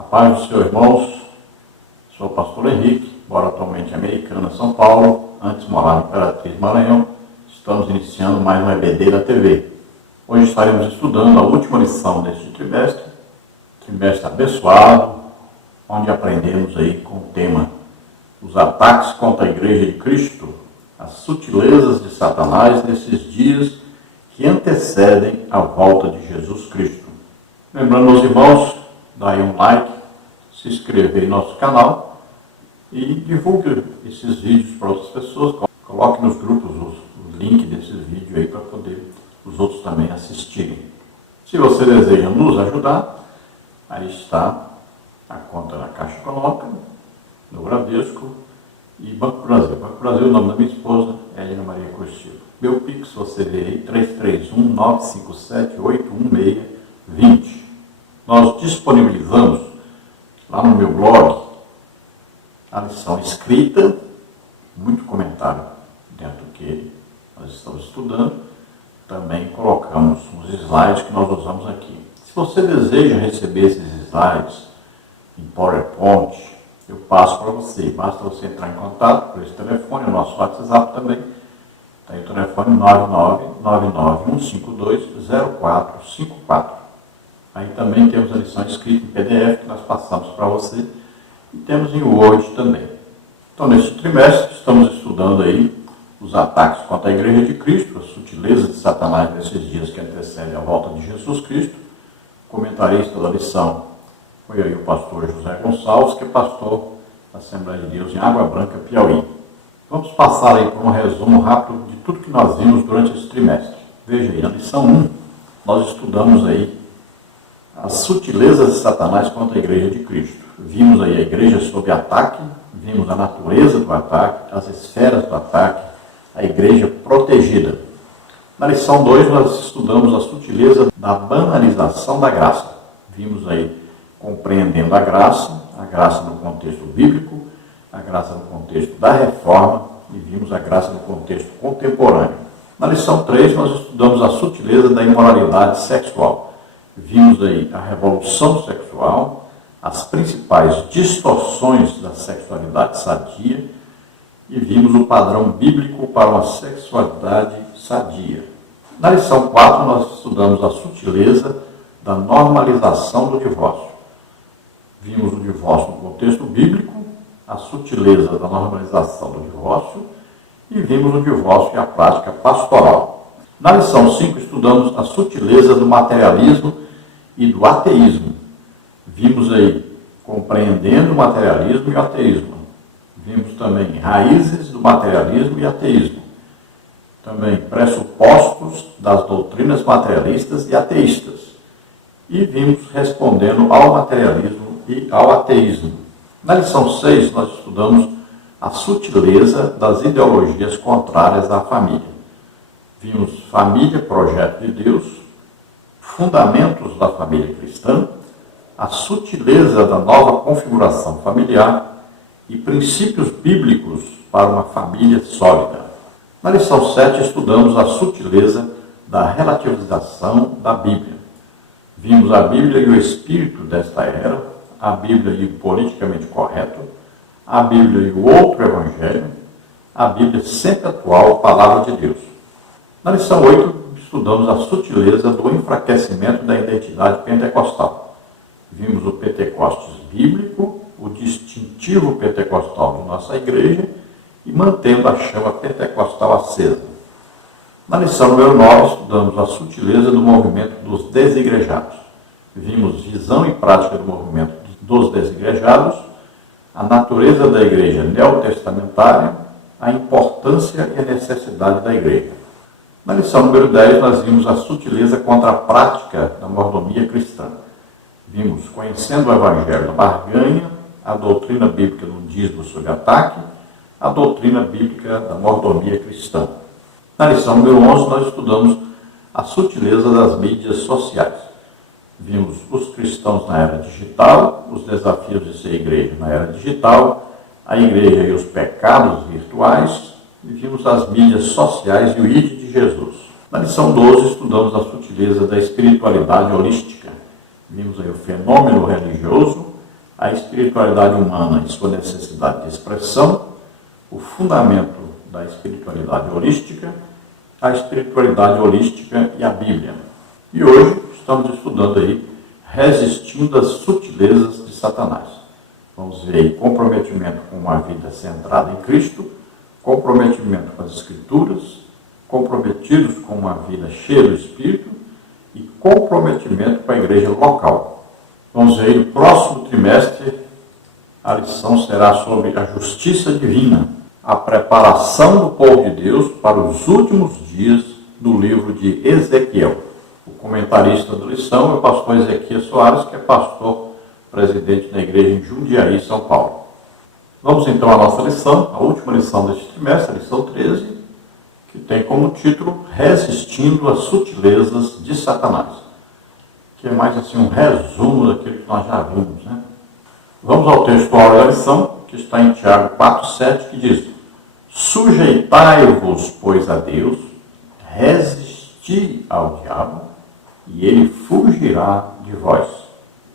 A paz do Senhor, irmãos. Sou o pastor Henrique, moro atualmente em Americana, São Paulo, antes morava em Imperatriz, Maranhão. Estamos iniciando mais um EBD da TV. Hoje estaremos estudando a última lição deste trimestre abençoado, onde aprendemos aí com o tema os ataques contra a Igreja de Cristo, as sutilezas de Satanás nesses dias que antecedem a volta de Jesus Cristo. Lembrando aos irmãos, dar aí um like, se inscrever em nosso canal e divulgue esses vídeos para outras pessoas. Coloque nos grupos o link desses vídeos aí para poder os outros também assistirem. Se você deseja nos ajudar, aí está a conta na Caixa Econômica, no Bradesco e Banco Brasil. Banco Brasil, o nome da minha esposa é Helena Maria Cursilva. Meu Pix, você vê aí, 331-957-816-20. Nós disponibilizamos lá no meu blog a lição escrita, muito comentário dentro do que nós estamos estudando. Também colocamos os slides que nós usamos aqui. Se você deseja receber esses slides em PowerPoint, eu passo para você. Basta você entrar em contato por esse telefone, o nosso WhatsApp também. Está aí o telefone 99951520454. Aí também temos a lição escrita em PDF que nós passamos para você. E temos em Word também. Então, nesse trimestre, estamos estudando aí os ataques contra a Igreja de Cristo, as sutilezas de Satanás nesses dias que antecedem a volta de Jesus Cristo. O comentarista da lição foi aí o pastor José Gonçalves, que é pastor da Assembleia de Deus em Água Branca, Piauí. Vamos passar aí por um resumo rápido de tudo que nós vimos durante esse trimestre. Veja aí, na lição 1, nós estudamos aí as sutilezas de Satanás contra a Igreja de Cristo. Vimos aí a igreja sob ataque, vimos a natureza do ataque, as esferas do ataque, a igreja protegida. Na lição 2, nós estudamos a sutileza da banalização da graça. Vimos aí compreendendo a graça no contexto bíblico, a graça no contexto da reforma e vimos a graça no contexto contemporâneo. Na lição 3, nós estudamos a sutileza da imoralidade sexual. Vimos aí a revolução sexual, as principais distorções da sexualidade sadia e vimos o padrão bíblico para uma sexualidade sadia. Na lição 4, nós estudamos a sutileza da normalização do divórcio. Vimos o divórcio no contexto bíblico, a sutileza da normalização do divórcio e vimos o divórcio e a prática pastoral. Na lição 5, estudamos a sutileza do materialismo e do ateísmo. Vimos aí compreendendo o materialismo e o ateísmo. Vimos também raízes do materialismo e ateísmo. Também pressupostos das doutrinas materialistas e ateístas. E vimos respondendo ao materialismo e ao ateísmo. Na lição 6, nós estudamos a sutileza das ideologias contrárias à família. Vimos família, projeto de Deus, fundamentos da família cristã, a sutileza da nova configuração familiar e princípios bíblicos para uma família sólida. Na lição 7, estudamos a sutileza da relativização da Bíblia. Vimos a Bíblia e o espírito desta era, a Bíblia e o politicamente correto, a Bíblia e o outro evangelho, a Bíblia sempre atual, palavra de Deus. Na lição 8, estudamos a sutileza do enfraquecimento da identidade pentecostal. Vimos o Pentecostes bíblico, o distintivo pentecostal de nossa igreja e mantendo a chama pentecostal acesa. Na lição número 9, estudamos a sutileza do movimento dos desigrejados. Vimos visão e prática do movimento dos desigrejados, a natureza da igreja neotestamentária, a importância e a necessidade da igreja. Na lição número 10, nós vimos a sutileza contra a prática da mordomia cristã. Vimos conhecendo o evangelho da barganha, a doutrina bíblica do dízimo sob ataque, a doutrina bíblica da mordomia cristã. Na lição número 11, nós estudamos a sutileza das mídias sociais. Vimos os cristãos na era digital, os desafios de ser igreja na era digital, a igreja e os pecados virtuais, e vimos as mídias sociais e o ID de Jesus. Na lição 12, estudamos a sutileza da espiritualidade holística. Vimos aí o fenômeno religioso, a espiritualidade humana e sua necessidade de expressão, o fundamento da espiritualidade holística, a espiritualidade holística e a Bíblia. E hoje estamos estudando aí Resistindo às Sutilezas de Satanás. Vamos ver aí comprometimento com uma vida centrada em Cristo, comprometimento com as Escrituras, comprometidos com uma vida cheia do Espírito e comprometimento com a igreja local. Vamos ver aí no próximo trimestre, a lição será sobre a justiça divina, a preparação do povo de Deus para os últimos dias do livro de Ezequiel. O comentarista da lição é o pastor Ezequiel Soares, que é pastor presidente da igreja em Jundiaí, São Paulo. Vamos então à nossa lição, a última lição deste trimestre, a lição 13, que tem como título Resistindo às Sutilezas de Satanás, que é mais assim um resumo daquilo que nós já vimos, né? Vamos ao texto da lição, que está em Tiago 4,7, que diz: Sujeitai-vos, pois, a Deus, resisti ao diabo, e ele fugirá de vós.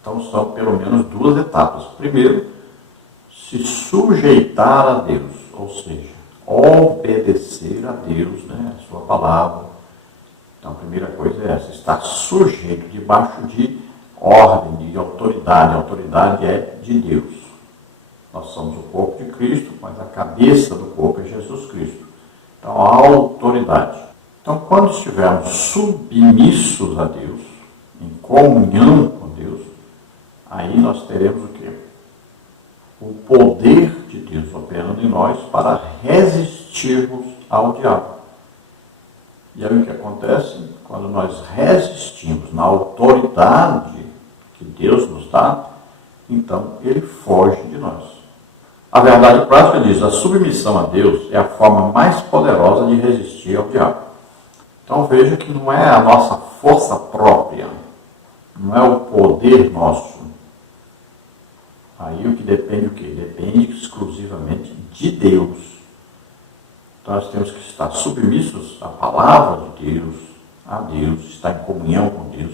Então são pelo menos duas etapas. Primeiro, se sujeitar a Deus, ou seja, obedecer a Deus, né, a sua palavra. Então a primeira coisa é essa, estar sujeito, debaixo de ordem, de autoridade. A autoridade é de Deus. Nós somos o corpo de Cristo, mas a cabeça do corpo é Jesus Cristo. Então a autoridade. Então, quando estivermos submissos a Deus, em comunhão com Deus, aí nós teremos o quê? O poder de Deus operando em nós para resistirmos ao diabo. E aí o que acontece? Quando nós resistimos na autoridade que Deus nos dá, então ele foge de nós. A verdade prática diz: a submissão a Deus é a forma mais poderosa de resistir ao diabo. Então veja que não é a nossa força própria, não é o poder nosso. Aí o que depende o quê? Depende exclusivamente de Deus. Então nós temos que estar submissos à palavra de Deus, a Deus, estar em comunhão com Deus.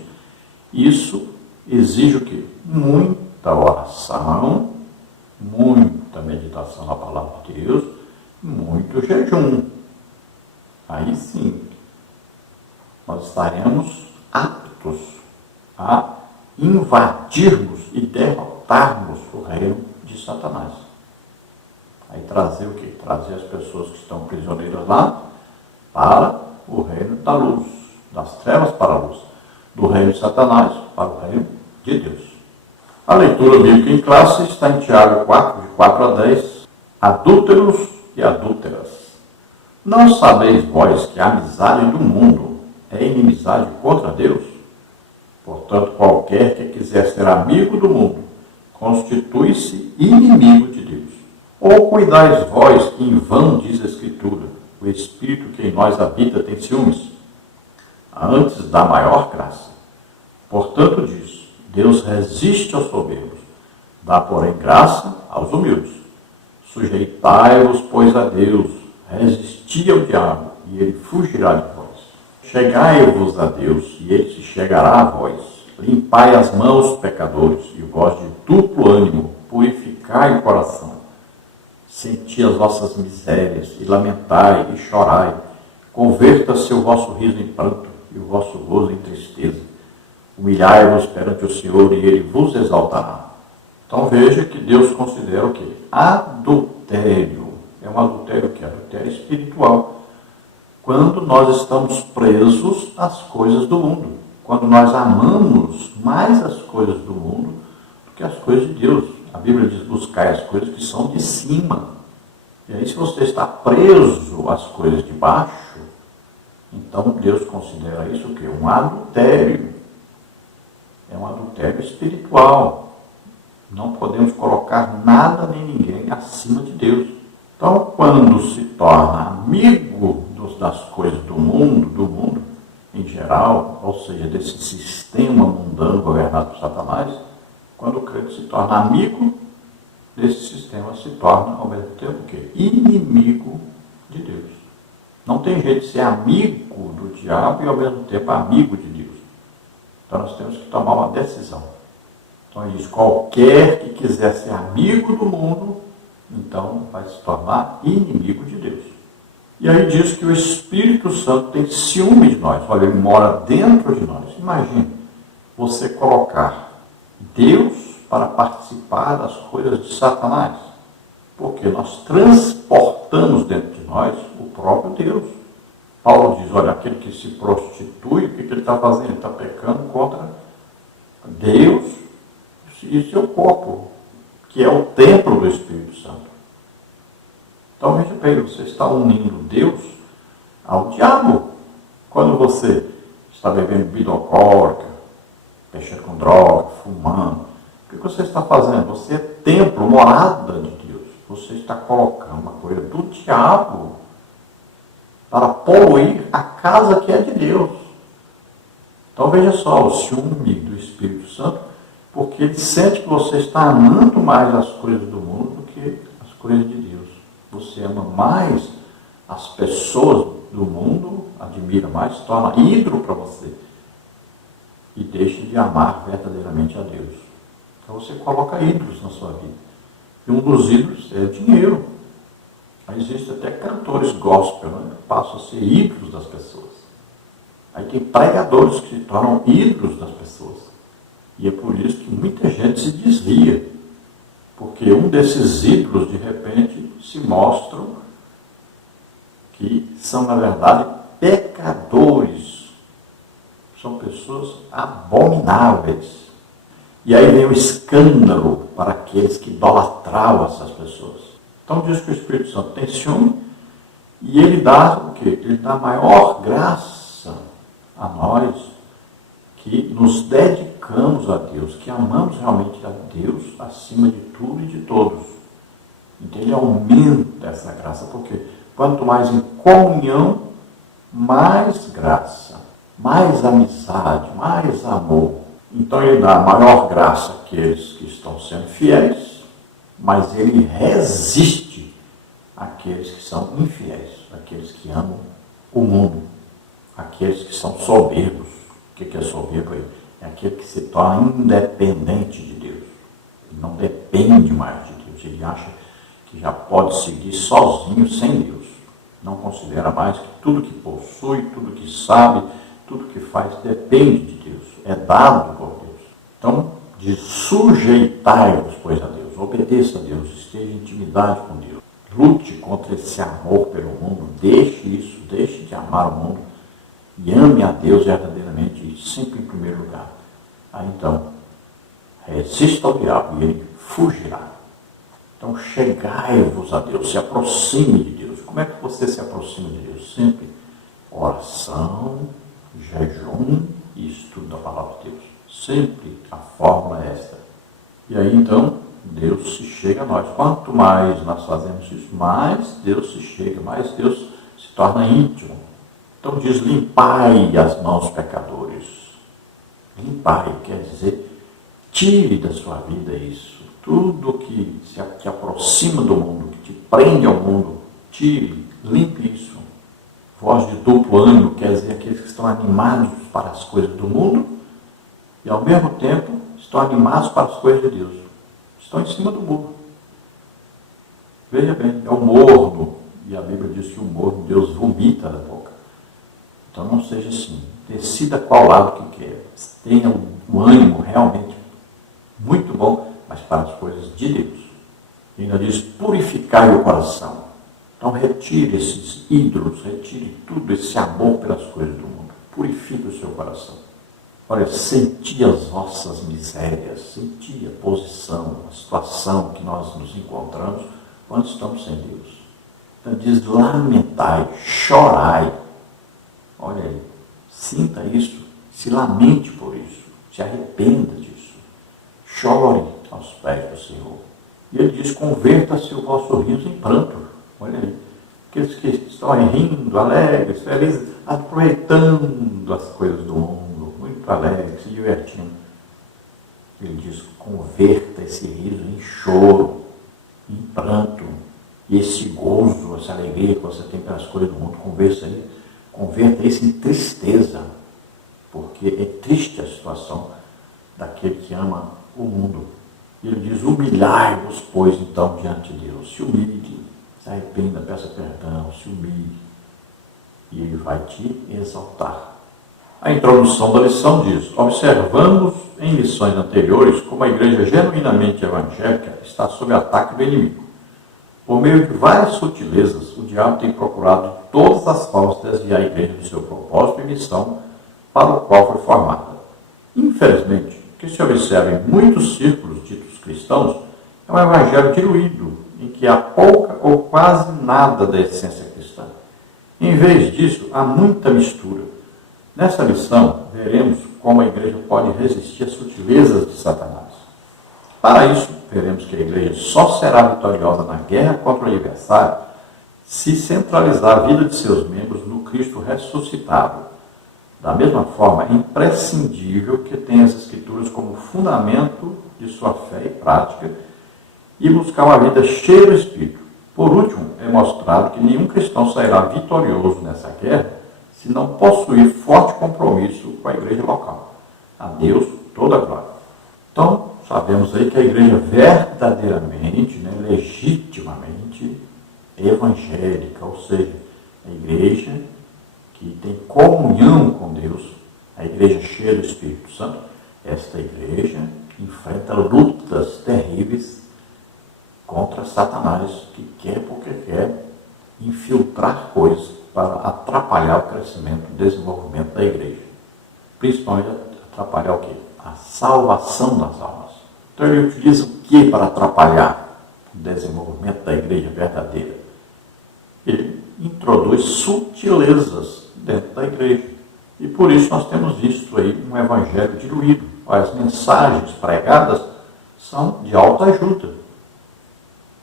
Isso exige o quê? Muita oração, muita meditação na palavra de Deus, muito jejum. Aí sim, nós estaremos aptos a invadirmos e derrotarmos o reino de Satanás. Aí trazer o quê? Trazer as pessoas que estão prisioneiras lá para o reino da luz, das trevas para a luz, do reino de Satanás para o reino de Deus. A leitura bíblica em classe está em Tiago 4, de 4 a 10. Adúlteros e adúlteras, não sabeis vós que a amizade do mundo é inimizade contra Deus? Portanto, qualquer que quiser ser amigo do mundo, constitui-se inimigo de Deus. Ou cuidais vós que em vão diz a Escritura, o Espírito que em nós habita tem ciúmes? Antes da maior graça. Portanto diz: Deus resiste aos soberbos, dá porém graça aos humildes. Sujeitai-vos, pois, a Deus, resisti ao diabo, e ele fugirá de vós. Chegai-vos a Deus, e ele se chegará a vós. Limpai as mãos, pecadores, e vós de duplo ânimo, purificai o coração. Senti as vossas misérias, e lamentai, e chorai. Converta-se o vosso riso em pranto, e o vosso gozo em tristeza. Humilhai-vos perante o Senhor, e ele vos exaltará. Então veja que Deus considera o quê? Adultério. É um adultério que é adultério espiritual. Quando nós estamos presos às coisas do mundo. Quando nós amamos mais as coisas do mundo do que as coisas de Deus. A Bíblia diz: buscai as coisas que são de cima. E aí, se você está preso às coisas de baixo, então Deus considera isso o quê? Um adultério. É um adultério espiritual. Não podemos colocar nada nem ninguém acima de Deus. Então, quando se torna amigo das coisas do mundo em geral, ou seja, desse sistema mundano governado por Satanás, quando o crente se torna amigo desse sistema, se torna, ao mesmo tempo, o quê? Inimigo de Deus. Não tem jeito de ser amigo do diabo e, ao mesmo tempo, amigo de Deus. Então, nós temos que tomar uma decisão. Então ele diz, qualquer que quiser ser amigo do mundo, então vai se tornar inimigo de Deus. E aí diz que o Espírito Santo tem ciúme de nós. Olha, ele mora dentro de nós. Imagine você colocar Deus para participar das coisas de Satanás. Porque nós transportamos dentro de nós o próprio Deus. Paulo diz, olha, aquele que se prostitui, o que ele está fazendo? Ele está pecando contra Deus e seu corpo, que é o templo do Espírito Santo. Então veja bem, você está unindo Deus ao diabo. Quando você está bebendo bebida alcoólica, mexendo com droga, fumando, o que você está fazendo? Você é templo, morada de Deus. Você está colocando uma coisa do diabo para poluir a casa que é de Deus. Então veja só, o ciúme do Espírito Santo, porque ele sente que você está amando mais as coisas do mundo do que as coisas de Deus. Você ama mais as pessoas do mundo, admira mais, se torna ídolo para você e deixa de amar verdadeiramente a Deus. Então você coloca ídolos na sua vida. E um dos ídolos é o dinheiro. Aí existem até cantores gospel, né, que passam a ser ídolos das pessoas. Aí tem pregadores que se tornam ídolos das pessoas. E é por isso que muita gente se desvia. Porque um desses ídolos, de repente, se mostram que são, na verdade, pecadores. São pessoas abomináveis. E aí vem o escândalo para aqueles que idolatravam essas pessoas. Então diz que o Espírito Santo tem ciúme e ele dá o quê? Ele dá maior graça a nós que nos dedicamos a Deus, que amamos realmente a Deus acima de tudo e de todos. Então ele aumenta essa graça, porque quanto mais em comunhão, mais graça, mais amizade, mais amor. Então ele dá maior graça àqueles que estão sendo fiéis, mas ele resiste àqueles que são infiéis, àqueles que amam o mundo, àqueles que são soberbos. O que é soberbo aí? É aquele que se torna independente de Deus. Ele não depende mais de Deus. Ele acha que já pode seguir sozinho, sem Deus. Não considera mais que tudo que possui, tudo que sabe, tudo que faz depende de Deus. É dado por Deus. Então, de sujeitai-vos, pois, a Deus. Obedeça a Deus, esteja em intimidade com Deus. Lute contra esse amor pelo mundo. Deixe isso, deixe de amar o mundo. E ame a Deus verdadeiramente e sempre em primeiro lugar. Aí então, resista ao diabo e ele fugirá. Então, chegai-vos a Deus, se aproxime de Deus. Como é que você se aproxima de Deus? Sempre oração, jejum e estudo da palavra de Deus. Sempre a fórmula é esta. E aí então, Deus se chega a nós. Quanto mais nós fazemos isso, mais Deus se chega, mais Deus se torna íntimo. Então diz, limpai as mãos, pecadores. Limpai, quer dizer, tire da sua vida isso. Tudo que te aproxima do mundo, que te prende ao mundo, tire, limpe isso. Voz de duplo ânimo, quer dizer, aqueles que estão animados para as coisas do mundo e, ao mesmo tempo, estão animados para as coisas de Deus. Estão em cima do muro. Veja bem, é o morno. E a Bíblia diz que o morno Deus vomita da boca. Então não seja assim. Decida qual lado que quer. Tenha um ânimo realmente muito bom, mas para as coisas de Deus. E ainda diz, purificai o coração. Então retire esses ídolos, retire tudo esse amor pelas coisas do mundo. Purifique o seu coração. Olha, senti as vossas misérias, senti a posição, a situação que nós nos encontramos quando estamos sem Deus. Então diz, lamentai, chorai. Olha aí, sinta isso, se lamente por isso, se arrependa disso. Chore aos pés do Senhor. E ele diz, converta-se o vosso riso em pranto. Olha aí, aqueles que estão aí rindo, alegres, felizes, aproveitando as coisas do mundo, muito alegres, se divertindo. Ele diz, converta esse riso em choro, em pranto. E esse gozo, essa alegria que você tem pelas coisas do mundo, converta isso em tristeza. Porque é triste a situação daquele que ama o mundo. Ele diz: humilhai-vos, pois, então, diante de Deus. Se humilhe, se arrependa, peça perdão, se humilhe. E ele vai te exaltar. A introdução da lição diz: observamos em lições anteriores como a igreja genuinamente evangélica está sob ataque do inimigo. Por meio de várias sutilezas, o diabo tem procurado de todas as formas desviar a igreja do seu propósito e missão para o qual foi formada. Infelizmente, o que se observa em muitos círculos ditos cristãos é um evangelho diluído, em que há pouca ou quase nada da essência cristã. Em vez disso, há muita mistura. Nessa lição, veremos como a igreja pode resistir às sutilezas de Satanás. Para isso, veremos que a igreja só será vitoriosa na guerra contra o adversário se centralizar a vida de seus membros no Cristo ressuscitado. Da mesma forma, é imprescindível que tenha as Escrituras como fundamento de sua fé e prática e buscar uma vida cheia do Espírito. Por último, é mostrado que nenhum cristão sairá vitorioso nessa guerra se não possuir forte compromisso com a igreja local. A Deus toda a glória. Então, sabemos aí que a igreja verdadeiramente, legitimamente evangélica, ou seja, a igreja que tem comunhão com Deus, a igreja cheia do Espírito Santo, esta igreja enfrenta lutas terríveis contra Satanás, que quer porque quer infiltrar coisas para atrapalhar o crescimento e desenvolvimento da igreja. Principalmente atrapalhar o quê? A salvação das almas. Então ele utiliza o que para atrapalhar o desenvolvimento da igreja verdadeira? Ele introduz sutilezas dentro da igreja. E por isso nós temos visto aí um evangelho diluído. As mensagens pregadas são de autoajuda.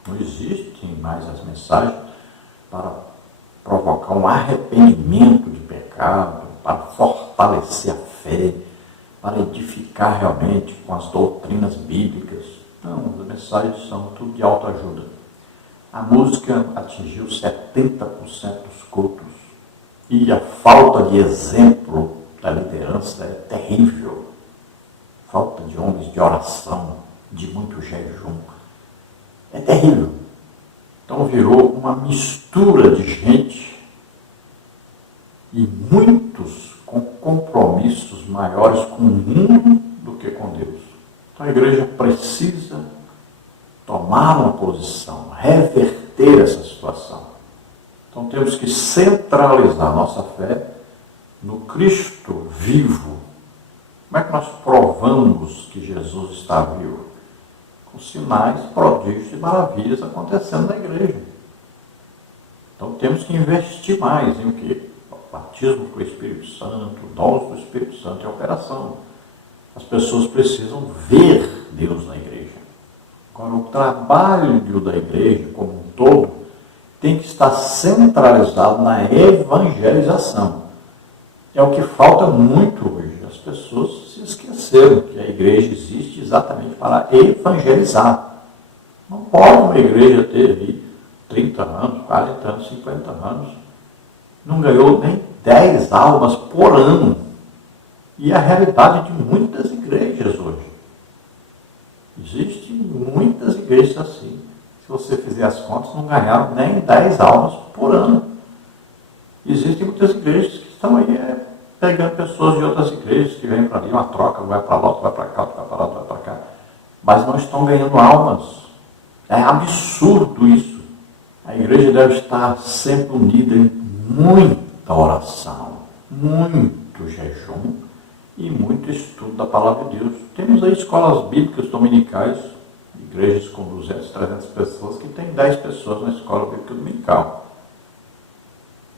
Não existem mais as mensagens para provocar um arrependimento de pecado, para fortalecer a fé, para edificar realmente com as doutrinas bíblicas. Não, as mensagens são tudo de autoajuda. A música atingiu 70% dos cultos e a falta de exemplo da liderança é terrível. Falta de homens de oração, de muito jejum. É terrível. Então virou uma mistura de gente e muitos com compromissos maiores com o mundo do que com Deus. Então a igreja precisa tomar uma posição, reverter essa situação. Então temos que centralizar nossa fé no Cristo vivo. Como é que nós provamos que Jesus está vivo? Com sinais, prodígios e maravilhas acontecendo na igreja. Então temos que investir mais em o quê? O batismo com o Espírito Santo, dons do Espírito Santo em operação. As pessoas precisam ver Deus na igreja. Agora, o trabalho da igreja como um todo tem que estar centralizado na evangelização. É o que falta muito hoje. As pessoas se esqueceram que a igreja existe exatamente para evangelizar. Não pode uma igreja ter 30 anos, 40 anos, 50 anos, não ganhou nem 10 almas por ano. E é a realidade de muitas igrejas hoje. Existem muitas igrejas assim. Se você fizer as contas, não ganharam nem 10 almas por ano. Existem muitas igrejas que estão aí pegando pessoas de outras igrejas que vêm para ali, uma troca, vai para lá, vai para cá, vai para lá, vai para cá. Mas não estão ganhando almas. É absurdo isso. A igreja deve estar sempre unida em muita oração, muito jejum e muito estudo da palavra de Deus. Temos aí escolas bíblicas dominicais, igrejas com 200, 300 pessoas, que tem 10 pessoas na escola bíblica dominical.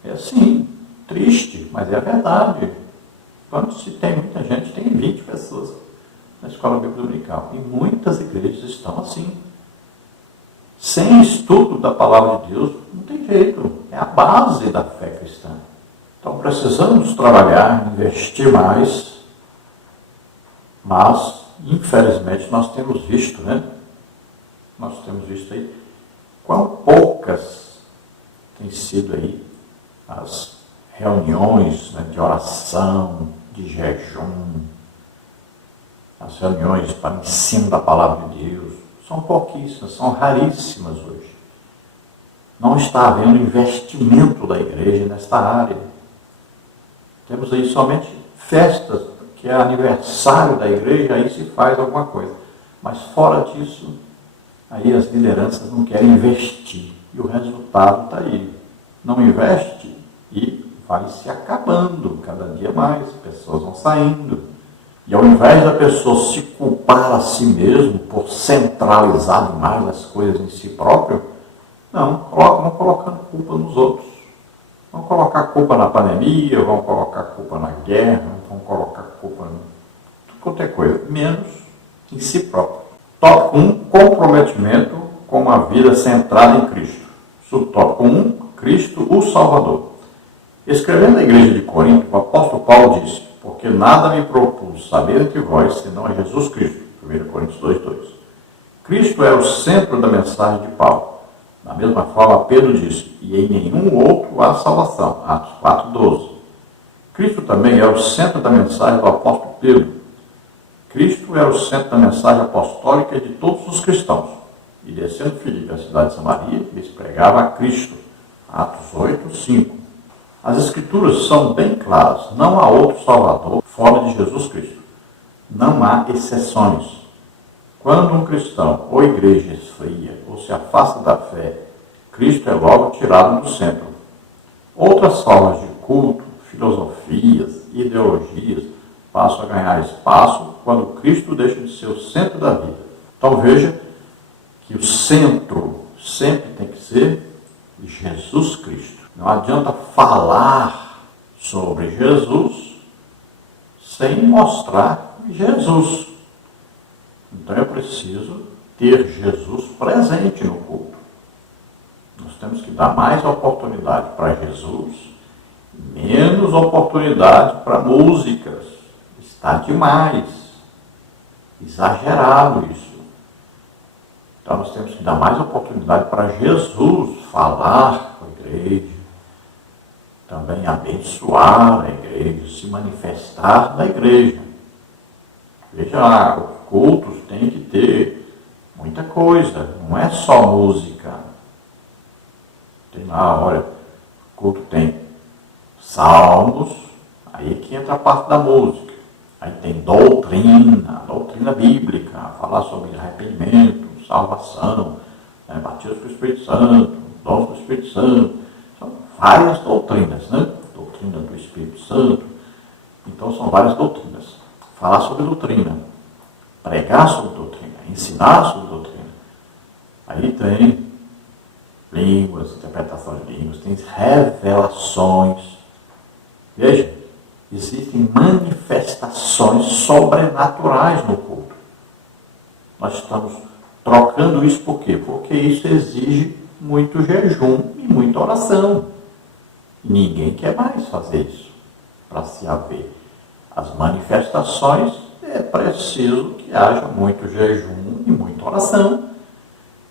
É assim, triste, mas é a verdade. Quando se tem muita gente, tem 20 pessoas na escola bíblica dominical. E muitas igrejas estão assim. Sem estudo da palavra de Deus, não tem jeito. É a base da fé cristã. Então precisamos trabalhar, investir mais, mas, infelizmente, nós temos visto, Nós temos visto aí quão poucas têm sido aí as reuniões de oração, de jejum, as reuniões para ensino da palavra de Deus, são pouquíssimas, são raríssimas hoje. Não está havendo investimento da igreja nesta área. Temos aí somente festas, que é aniversário da igreja, aí se faz alguma coisa. Mas fora disso, aí as lideranças não querem investir. E o resultado está aí. Não investe e vai se acabando cada dia mais, pessoas vão saindo. E ao invés da pessoa se culpar a si mesmo por centralizar demais as coisas em si próprio, vão colocando culpa nos outros. Vão colocar culpa na pandemia, vão colocar culpa na guerra, vão colocar culpa em qualquer coisa, menos em si próprio. Tópico 1, comprometimento com uma vida centrada em Cristo. Subtópico 1, Cristo, o Salvador. Escrevendo à igreja de Corinto, o apóstolo Paulo disse: porque nada me propus saber entre vós, senão a Jesus Cristo. 1 Coríntios 2:2. Cristo era o centro da mensagem de Paulo. Da mesma forma, Pedro disse: e em nenhum outro há salvação. Atos 4:12. Cristo também era o centro da mensagem do apóstolo Pedro. Cristo era o centro da mensagem apostólica de todos os cristãos. E descendo Filipe, a cidade de Samaria, lhes pregava a Cristo. Atos 8:5. As Escrituras são bem claras. Não há outro Salvador fora de Jesus Cristo. Não há exceções. Quando um cristão ou igreja esfria ou se afasta da fé, Cristo é logo tirado do centro. Outras formas de culto, filosofias, ideologias passam a ganhar espaço quando Cristo deixa de ser o centro da vida. Então veja que o centro sempre tem que ser Jesus Cristo. Não adianta falar sobre Jesus sem mostrar Jesus. Então é preciso ter Jesus presente no culto. Nós temos que dar mais oportunidade para Jesus, menos oportunidade para músicas. Está demais. Exagerado isso. Então nós temos que dar mais oportunidade para Jesus falar com a igreja, também abençoar a igreja, se manifestar na igreja. Veja lá, os cultos têm que ter muita coisa, não é só música. Tem lá, olha, o culto tem salmos, aí que entra a parte da música. Aí tem doutrina bíblica, falar sobre arrependimento, salvação, batismo com o Espírito Santo, dons do Espírito Santo. São várias doutrinas, né? Doutrina do Espírito Santo. Então são várias doutrinas. Falar sobre doutrina, pregar sobre doutrina, ensinar sobre doutrina. Aí tem línguas, interpretação de línguas, tem revelações. Veja, existem manifestações sobrenaturais no culto. Nós estamos trocando isso por quê? Porque isso exige muito jejum e muita oração. E ninguém quer mais fazer isso para se haver as manifestações. É preciso que haja muito jejum e muita oração.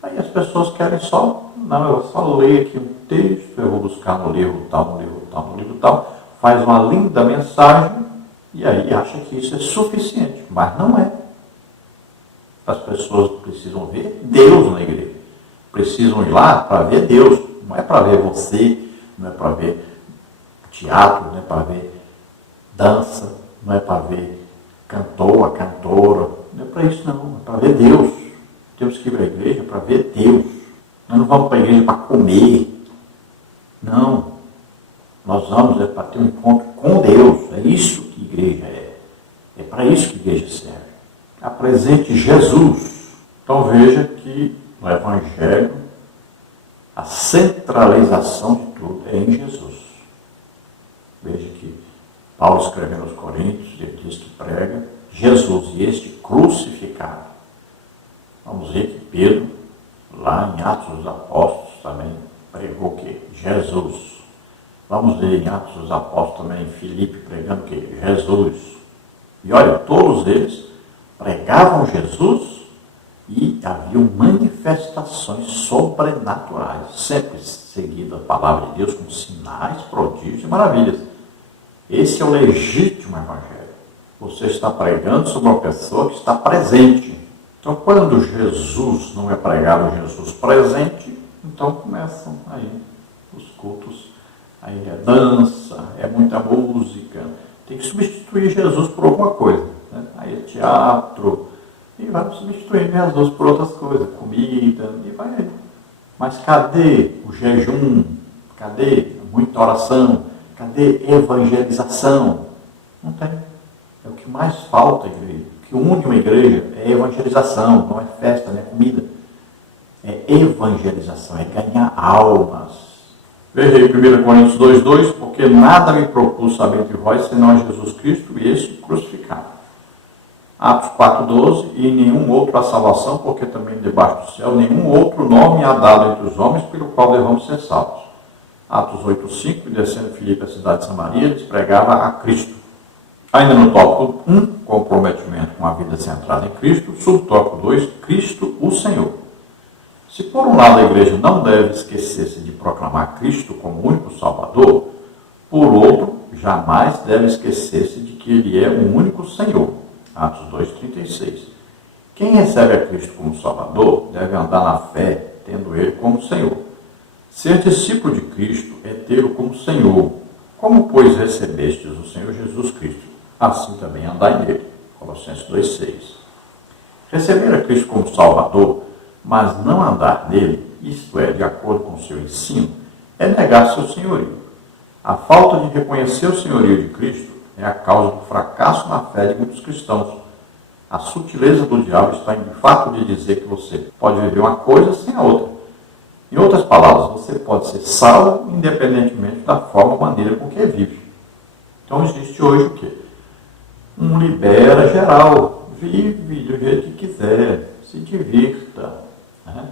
Aí as pessoas querem eu só leio aqui um texto, eu vou buscar no livro tal, no livro tal, no livro tal, faz uma linda mensagem e aí acha que isso é suficiente, mas não é. As pessoas precisam ver Deus na igreja, precisam ir lá para ver Deus, não é para ver você, não é para ver teatro, não é para ver dança, não é para ver cantora, não é para isso não, é para ver Deus. Temos que ir para a igreja para ver Deus. Nós não vamos para a igreja para comer. Não. Nós vamos para ter um encontro com Deus. É isso que igreja é. É para isso que igreja serve. Apresente Jesus. Então veja que no Evangelho a centralização de tudo é em Jesus. Veja que Paulo escrevendo aos Coríntios, ele diz que prega Jesus e este crucificado. Vamos ver que Pedro, lá em Atos dos Apóstolos, também pregou o quê? Jesus. Vamos ver em Atos dos Apóstolos também Filipe pregando o quê? Jesus. E olha, todos eles pregavam Jesus e haviam manifestações sobrenaturais, sempre seguida a palavra de Deus com sinais, prodígios e maravilhas. Esse é o legítimo Evangelho. Você está pregando sobre uma pessoa que está presente. Então, quando Jesus não é pregado, Jesus presente, então começam aí os cultos, aí é dança, é muita música. Tem que substituir Jesus por alguma coisa, né? Aí é teatro, e vai substituir Jesus por outras coisas, comida, e vai aí. Mas cadê o jejum? Cadê muita oração? Cadê evangelização? Não tem. É o que mais falta à igreja. O que une uma igreja é evangelização, não é festa, não é comida. É evangelização, é ganhar almas. Veja aí 1 Coríntios 2,2, porque nada me propus saber de vós, senão a Jesus Cristo e esse crucificado. Atos 4,12, e nenhum outro há salvação, porque também debaixo do céu nenhum outro nome há dado entre os homens, pelo qual devamos ser salvos. Atos 8,5, e descendo Filipe à cidade de Samaria, eles pregava a Cristo. Ainda no tópico 1, comprometimento com a vida centrada em Cristo, subtópico 2, Cristo o Senhor. Se por um lado a igreja não deve esquecer-se de proclamar Cristo como único Salvador, por outro, jamais deve esquecer-se de que Ele é o único Senhor. Atos 2,36. Quem recebe a Cristo como Salvador deve andar na fé, tendo Ele como Senhor. Ser discípulo de Cristo é tê-lo como Senhor. Como, pois, recebestes o Senhor Jesus Cristo, assim também andai nele. Colossenses 2,6. Receber a Cristo como Salvador, mas não andar nele, isto é, de acordo com o seu ensino, é negar seu senhorio. A falta de reconhecer o senhorio de Cristo é a causa do fracasso na fé de muitos cristãos. A sutileza do diabo está em fato de dizer que você pode viver uma coisa sem a outra. Em outras palavras, você pode ser salvo independentemente da forma ou maneira com que vive. Então existe hoje o quê? Um libera geral. Vive do jeito que quiser, se divirta. Né?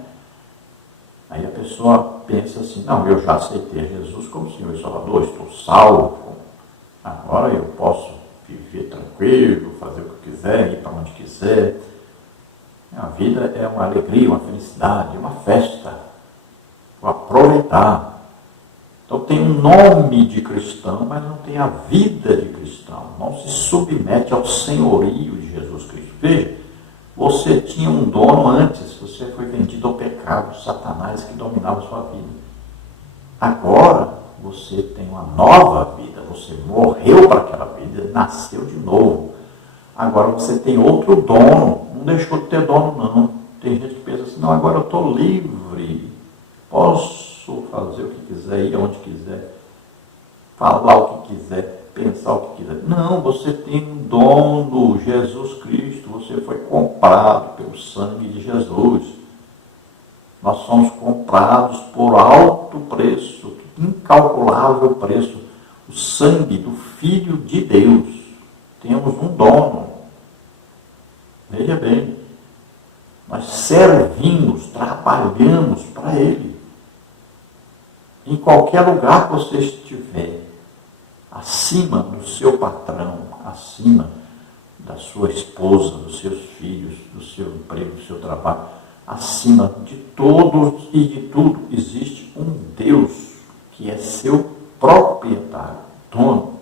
Aí a pessoa pensa assim, não, eu já aceitei Jesus como Senhor e Salvador, estou salvo. Agora eu posso viver tranquilo, fazer o que eu quiser, ir para onde quiser. A vida é uma alegria, uma felicidade, uma festa. Vou aproveitar. Então tem um nome de cristão, mas não tem a vida de cristão. Não se submete ao senhorio de Jesus Cristo. Veja, você tinha um dono antes, você foi vendido ao pecado, Satanás que dominava a sua vida. Agora você tem uma nova vida, você morreu para aquela vida, nasceu de novo. Agora você tem outro dono, não deixou de ter dono não. Tem gente que pensa assim, não, agora eu estou livre, posso fazer o que quiser, ir onde quiser, falar o que quiser, pensar o que quiser. Não, você tem um dono, Jesus Cristo, você foi comprado pelo sangue de Jesus. Nós somos comprados por alto preço, incalculável preço, o sangue do Filho de Deus. Temos um dono. Veja bem, nós servimos, trabalhamos para Ele. Em qualquer lugar que você estiver, acima do seu patrão, acima da sua esposa, dos seus filhos, do seu emprego, do seu trabalho, acima de todos e de tudo, existe um Deus que é seu proprietário, dono.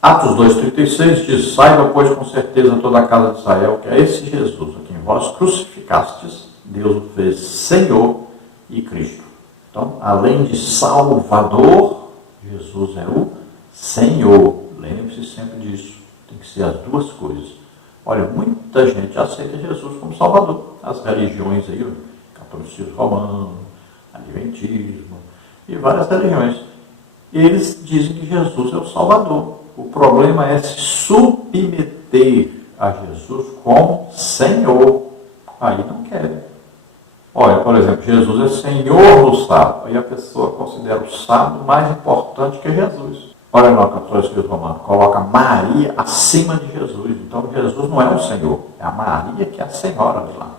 Atos 2,36 diz, saiba, pois, com certeza toda a casa de Israel, que é esse Jesus, a quem vós crucificastes, Deus o fez Senhor e Cristo. Então, além de Salvador, Jesus é o Senhor. Lembre-se sempre disso. Tem que ser as duas coisas. Olha, muita gente aceita Jesus como Salvador. As religiões aí, o catolicismo romano, adventismo e várias religiões. Eles dizem que Jesus é o Salvador. O problema é se submeter a Jesus como Senhor. Aí não querem. Olha, por exemplo, Jesus é Senhor do sábado. Aí a pessoa considera o sábado mais importante que Jesus. Olha lá o catolicismo romano, coloca Maria acima de Jesus. Então Jesus não é o Senhor, é a Maria que é a senhora de lá.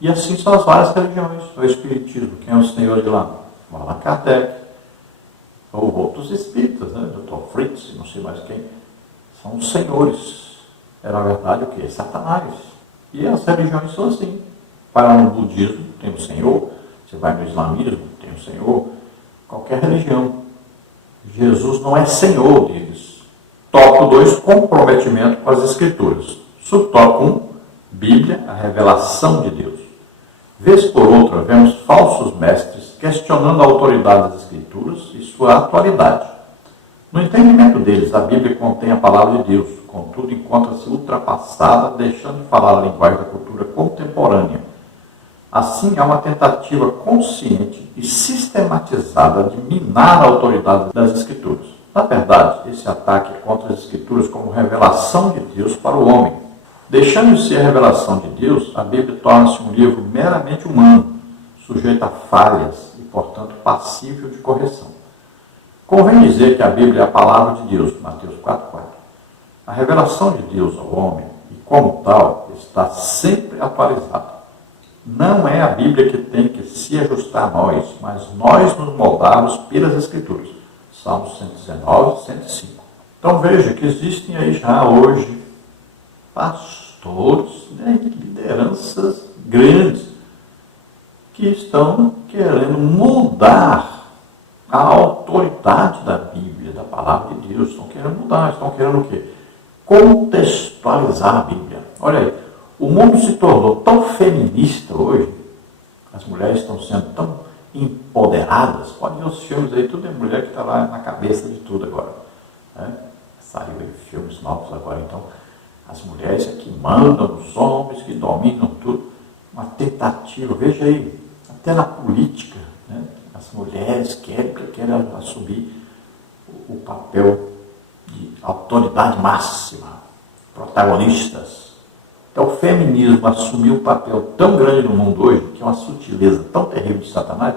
E assim são as várias religiões. O Espiritismo, quem é o Senhor de lá? Allan Kardec. Ou outros espíritas, né? Dr. Fritz, não sei mais quem. São os senhores. É na verdade o quê? Satanás. E as religiões são assim. Para no budismo, tem o Senhor. Você vai no islamismo, tem o Senhor. Qualquer religião. Jesus não é Senhor deles. Tópico 2, comprometimento com as Escrituras. Subtópico 1, Bíblia, a revelação de Deus. Vez por outra, vemos falsos mestres questionando a autoridade das Escrituras e sua atualidade. No entendimento deles, a Bíblia contém a palavra de Deus, contudo encontra-se ultrapassada, deixando de falar a linguagem da cultura contemporânea. Assim, há uma tentativa consciente e sistematizada de minar a autoridade das Escrituras. Na verdade, esse ataque é contra as Escrituras como revelação de Deus para o homem. Deixando de ser a revelação de Deus, a Bíblia torna-se um livro meramente humano, sujeito a falhas e, portanto, passível de correção. Convém dizer que a Bíblia é a palavra de Deus, Mateus 4,4. A revelação de Deus ao homem, e como tal, está sempre atualizada. Não é a Bíblia que tem que se ajustar a nós, mas nós nos moldarmos pelas Escrituras. Salmos 119, 105. Então veja que existem aí já hoje pastores, lideranças grandes, que estão querendo mudar a autoridade da Bíblia, da palavra de Deus. Estão querendo mudar, estão querendo o quê? Contextualizar a Bíblia. Olha aí, o mundo se tornou tão feminista hoje, as mulheres estão sendo tão empoderadas. Pode ver os filmes aí, tudo é mulher que está lá na cabeça de tudo agora. Né? Saiu aí filmes novos agora, então as mulheres é que mandam, os homens que dominam tudo. Uma tentativa, veja aí, até na política, né? As mulheres querem assumir o papel de autoridade máxima, protagonistas. Então o feminismo assumiu um papel tão grande no mundo hoje, que é uma sutileza tão terrível de Satanás,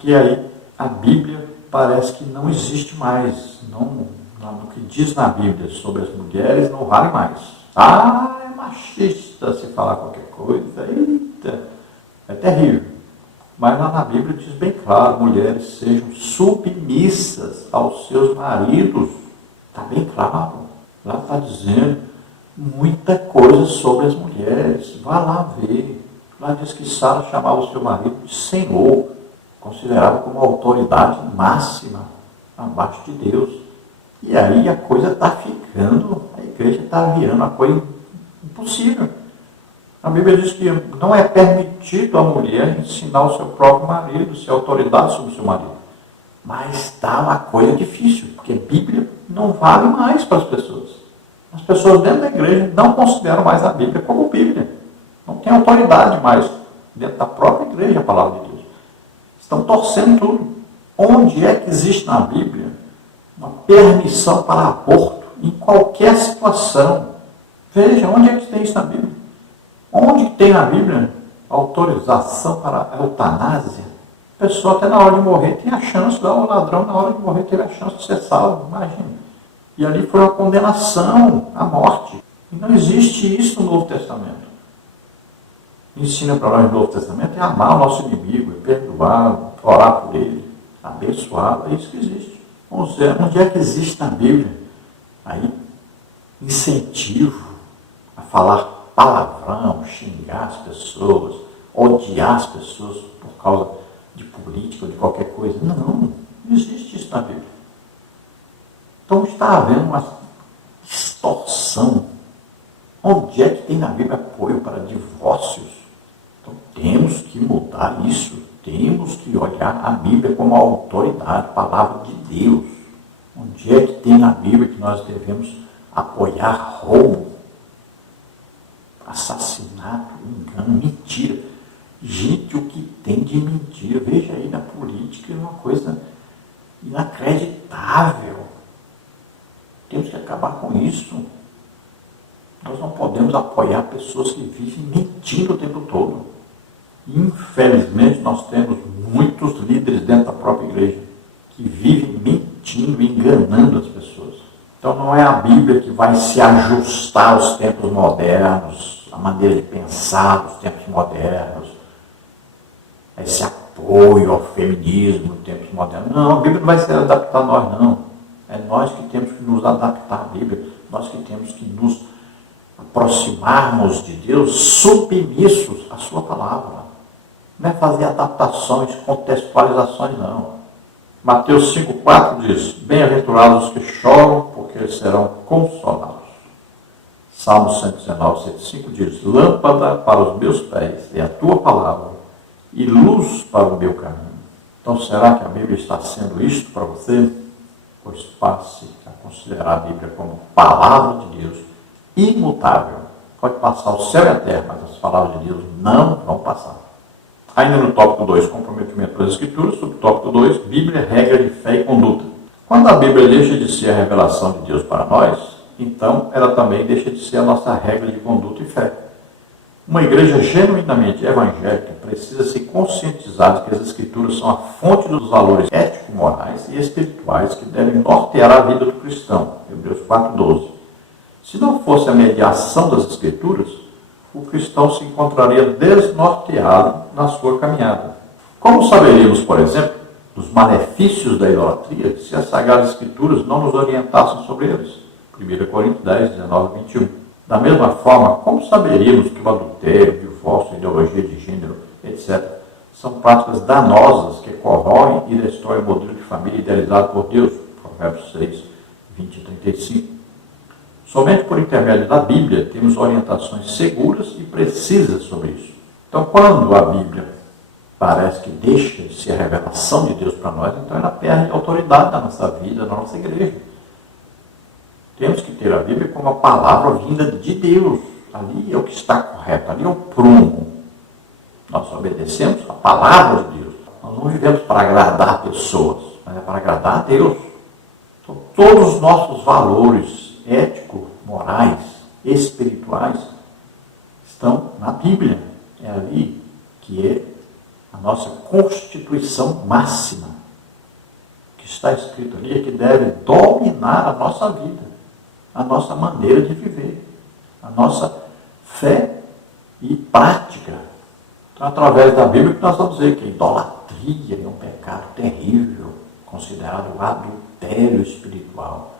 que aí a Bíblia parece que não existe mais. O que diz na Bíblia sobre as mulheres não vale mais. Ah, é machista se falar qualquer coisa. Eita, é terrível. Mas lá na Bíblia diz bem claro, mulheres sejam submissas aos seus maridos. Está bem claro. Lá está dizendo muita coisa sobre as mulheres. Vá lá ver. Lá diz que Sara chamava o seu marido de Senhor, considerado como autoridade máxima abaixo de Deus. E aí a coisa está ficando, a igreja está virando uma coisa impossível. A Bíblia diz que não é permitido a mulher ensinar o seu próprio marido, ser autoridade sobre o seu marido. Mas está uma coisa difícil, porque a Bíblia não vale mais para as pessoas. As pessoas dentro da igreja não consideram mais a Bíblia como Bíblia. Não tem autoridade mais dentro da própria igreja a palavra de Deus. Estão torcendo tudo. Onde é que existe na Bíblia uma permissão para aborto em qualquer situação? Veja, onde é que tem isso na Bíblia? Onde tem na Bíblia autorização para a eutanásia? A pessoa até na hora de morrer tem a chance, o ladrão na hora de morrer teve a chance de ser salvo, imagina. E ali foi uma condenação à morte. E não existe isso no Novo Testamento. Ensina para nós no Novo Testamento é amar o nosso inimigo, é perdoar, orar por ele, abençoar, é isso que existe. Vamos ver, onde é que existe na Bíblia aí incentivo a falar palavrão, xingar as pessoas, odiar as pessoas por causa de política ou de qualquer coisa? Não existe isso na Bíblia. Então está havendo uma distorção. Onde é que tem na Bíblia apoio para divórcios? Então temos que mudar isso. Temos que olhar a Bíblia como a autoridade, a palavra de Deus. Onde é que tem na Bíblia que nós devemos apoiar roubo, assassinato, engano, mentira? Gente, o que tem de mentira? Veja aí na política, é uma coisa inacreditável. Temos que acabar com isso. Nós não podemos apoiar pessoas que vivem mentindo o tempo todo. Infelizmente, nós temos muitos líderes dentro da própria igreja que vivem mentindo, enganando as pessoas. Então, não é a Bíblia que vai se ajustar aos tempos modernos, a maneira de pensar dos tempos modernos, esse apoio ao feminismo nos tempos modernos. Não, a Bíblia não vai se adaptar a nós, não. É nós que temos que nos adaptar à Bíblia, nós que temos que nos aproximarmos de Deus submissos à sua palavra. Não é fazer adaptações, contextualizações, não. Mateus 5,4 diz: bem-aventurados os que choram, porque eles serão consolados. Salmo 119, 105 diz: lâmpada para os meus pés é a tua palavra e luz para o meu caminho. Então, será que a Bíblia está sendo isto para você? Pois passe a considerar a Bíblia como palavra de Deus imutável. Pode passar o céu e a terra, mas as palavras de Deus não vão passar. Ainda no tópico 2, comprometimento pelas Escrituras, subtópico 2, Bíblia, regra de fé e conduta. Quando a Bíblia deixa de ser a revelação de Deus para nós, então ela também deixa de ser a nossa regra de conduta e fé. Uma igreja genuinamente evangélica precisa se conscientizar de que as Escrituras são a fonte dos valores éticos, morais e espirituais que devem nortear a vida do cristão. Hebreus 4,12. Se não fosse a mediação das Escrituras, o cristão se encontraria desnorteado na sua caminhada. Como saberíamos, por exemplo, dos malefícios da idolatria se as Sagradas Escrituras não nos orientassem sobre eles? 1 Coríntios 10, 19 e 21. Da mesma forma, como saberíamos que o adultério, o divórcio, a ideologia de gênero, etc., são práticas danosas que corroem e destroem o modelo de família idealizado por Deus? Provérbios 6, 20 e 35. Somente por intermédio da Bíblia temos orientações seguras e precisas sobre isso. Então, quando a Bíblia parece que deixa de ser a revelação de Deus para nós, então ela perde a autoridade da nossa vida, da nossa igreja. Temos que ter a Bíblia como a palavra vinda de Deus. Ali é o que está correto, ali é o prumo. Nós obedecemos a palavra de Deus. Nós não vivemos para agradar pessoas, mas é para agradar a Deus. Então, todos os nossos valores éticos, morais, espirituais, estão na Bíblia. É ali que é a nossa constituição máxima. O que está escrito ali é que deve dominar a nossa vida, a nossa maneira de viver, a nossa fé e prática. Então, através da Bíblia, que nós vamos dizer que a idolatria é um pecado terrível, considerado adultério espiritual.